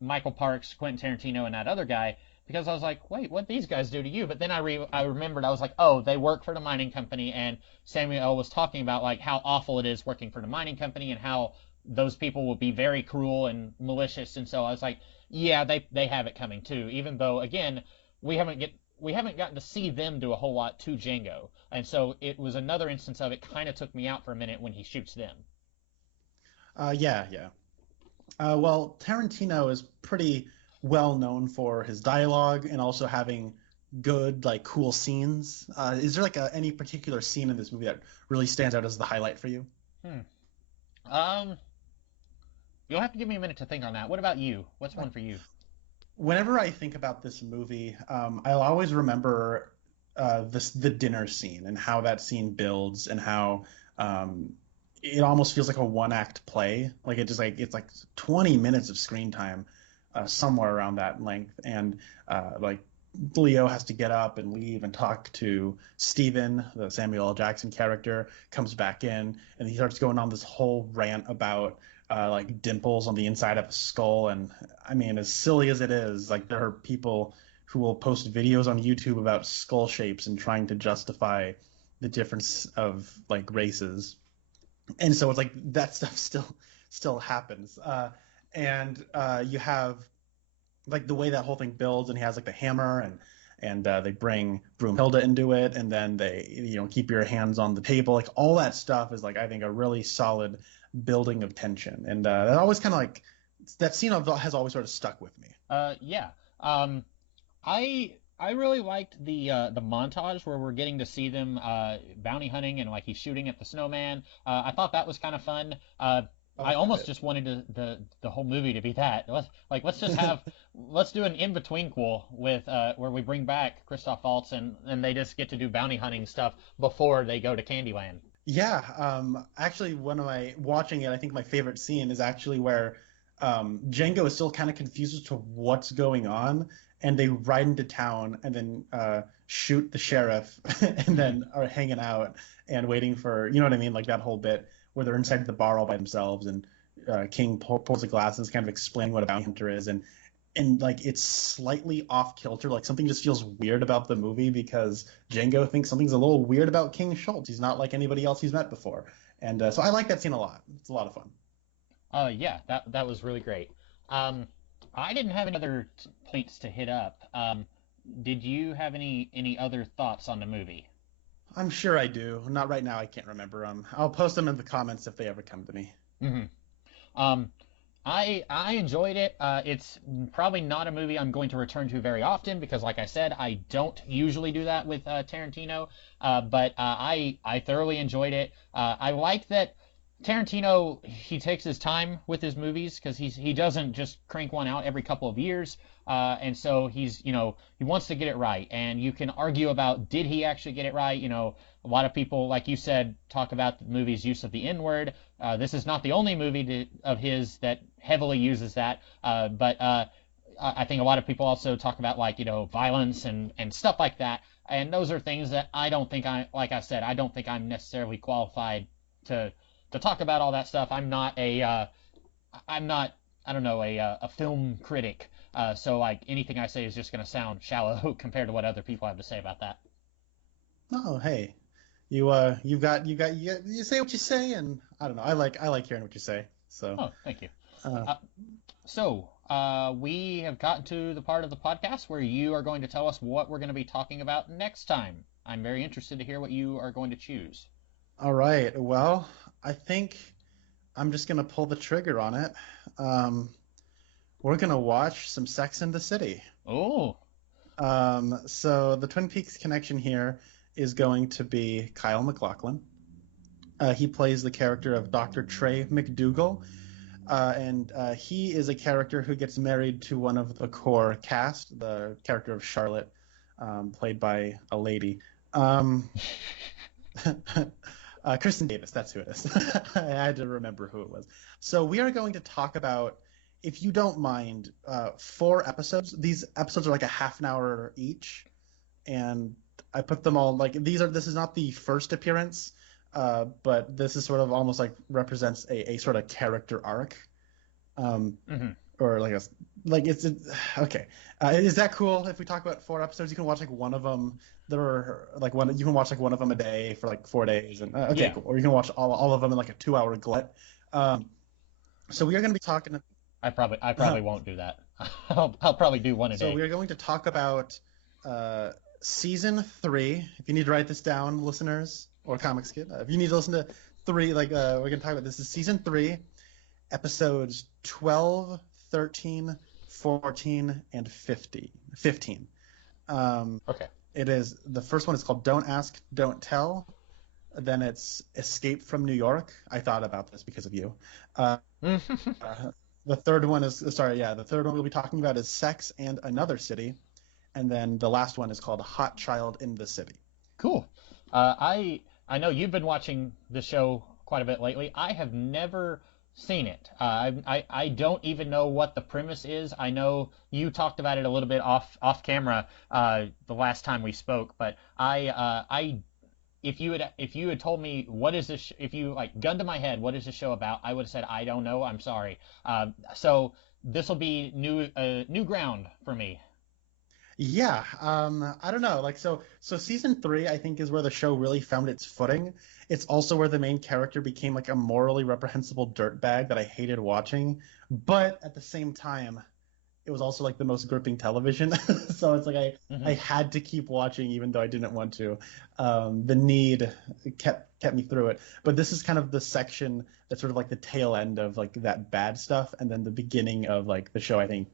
Michael Parks, Quentin Tarantino, and that other guy because I was like, wait, what these guys do to you? But then I remembered I was like, oh, they work for the mining company, and Samuel L. was talking about like how awful it is working for the mining company and how those people will be very cruel and malicious. And so I was like, yeah, they have it coming too. Even though again, we haven't gotten to see them do a whole lot to Django, and so it was another instance of it kind of took me out for a minute when he shoots them. Yeah, yeah. Well, Tarantino is pretty well known for his dialogue and also having good, like, cool scenes. Is there like any particular scene in this movie that really stands out as the highlight for you? Hmm. Um, you'll have to give me a minute to think on that. What about you? What's Like, one for you? whenever I think about this movie, I'll always remember the dinner scene and how that scene builds and how um, it almost feels like a one act play. Like it's like 20 minutes of screen time, somewhere around that length, and like Leo has to get up and leave and talk to Steven, the Samuel L. Jackson character, comes back in, and he starts going on this whole rant about like dimples on the inside of a skull. And I mean, as silly as it is, like there are people who will post videos on YouTube about skull shapes and trying to justify the difference of like races. And so it's like that stuff still happens. And you have like the way that whole thing builds, and he has like the hammer, and they bring Broomhilda into it, and then they keep your hands on the table. Like all that stuff is like I think a really solid building of tension, and that always kind of like that scene has always sort of stuck with me. Yeah. I really liked the montage where we're getting to see them bounty hunting and like he's shooting at the snowman. I thought that was kind of fun. I almost just wanted the whole movie to be that. Let's just have let's do an in between quel with where we bring back Christoph Waltz and they just get to do bounty hunting stuff before they go to Candyland. Yeah, actually, one of my watching it, I think my favorite scene is actually where Django is still kind of confused as to what's going on, and they ride into town and then shoot the sheriff, and then are hanging out and waiting for, you know what I mean, like that whole bit where they're inside the bar all by themselves, and King pulls the glasses, kind of explaining what a bounty hunter is, and like it's slightly off kilter. Like something just feels weird about the movie because Django thinks something's a little weird about King Schultz. He's not like anybody else he's met before, and so I like that scene a lot. It's a lot of fun. Yeah, that was really great. I didn't have any other points to hit up. Did you have any other thoughts on the movie? I'm sure I do. Not right now. I can't remember them. I'll post them in the comments if they ever come to me. Hmm. Um, I enjoyed it. It's probably not a movie I'm going to return to very often because, like I said, I don't usually do that with Tarantino. But I thoroughly enjoyed it. I like that Tarantino he takes his time with his movies because he doesn't just crank one out every couple of years. And so he wants to get it right. And you can argue about did he actually get it right? A lot of people, like you said, talk about the movie's use of the N word. This is not the only movie of his that heavily uses that. But I think a lot of people also talk about like violence and stuff like that. And those are things that I don't think like I said, I don't think I'm necessarily qualified to talk about all that stuff. I'm not I don't know a film critic. So like anything I say is just going to sound shallow compared to what other people have to say about that. Oh, hey, you say what you say, and I don't know. I like hearing what you say. So, Oh, thank you. uh, We have gotten to the part of the podcast where you are going to tell us what we're going to be talking about next time. I'm very interested to hear what you are going to choose. all right. Well, I think I'm just gonna pull the trigger on it. Um, we're gonna watch some Sex in the City. Oh, So the Twin Peaks connection here is going to be Kyle MacLachlan. He plays the character of Dr. Trey McDougal, and he is a character who gets married to one of the core cast, the character of Charlotte, played by a lady. Um, Kristen Davis, that's who it is. I had to remember who it was. So we are going to talk about, if you don't mind, 4 episodes. These episodes are like a half an hour each, and I put them all like this is not the first appearance, but this is sort of almost like represents a sort of character arc, hmm or like it's okay. Is that cool if we talk about 4 episodes? You can watch like one of them. There are like you can watch like one of them a day for like 4 days, and okay, yeah. cool. Or you can watch all of them in like a 2 hour glut. Um, so we are going to be talking. I probably won't do that. I'll probably do one a So day. we are going to talk about season 3. If you need to write this down, listeners, or Comics Kid, if you need to listen to 3, we're going to talk about this is season 3, episodes 12, 13, 14, and 15. Okay. It is the first one is called Don't Ask, Don't Tell. Then it's Escape from New York. I thought about this because of you. Uh, the third one is the third one we'll be talking about is Sex and Another City, and then the last one is called Hot Child in the City. Cool. I know you've been watching the show quite a bit lately. I have never seen it. I don't even know what the premise is. I know you talked about it a little bit off camera the last time we spoke, but I if you had told me what is this, if you like gun to my head, what is this show about, I would have said I don't know. I'm sorry. So this will be new ground for me. Yeah, I don't know. Like so season 3 I think is where the show really found its footing. It's also where the main character became like a morally reprehensible dirtbag that I hated watching, but at the same time, it was also like the most gripping television. So it's like I Hmm. had to keep watching even though I didn't want to. The need kept me through it. But this is kind of the section that's sort of like the tail end of like that bad stuff, and then the beginning of like the show I think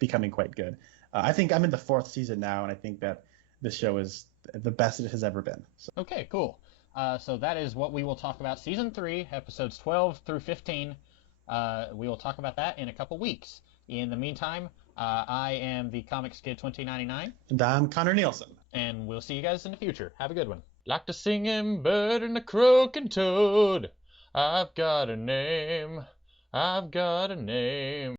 becoming quite good. I think I'm in the 4th season now, and I think that this show is the best it has ever been. So. Okay, cool. So that is what we will talk about. Season 3, episodes 12 through 15. We will talk about that in a couple weeks. In the meantime, I am the Comics Kid 2099. And I'm Connor Nielsen. And we'll see you guys in the future. Have a good one. Like the singing bird and the croaking toad. I've got a name. I've got a name.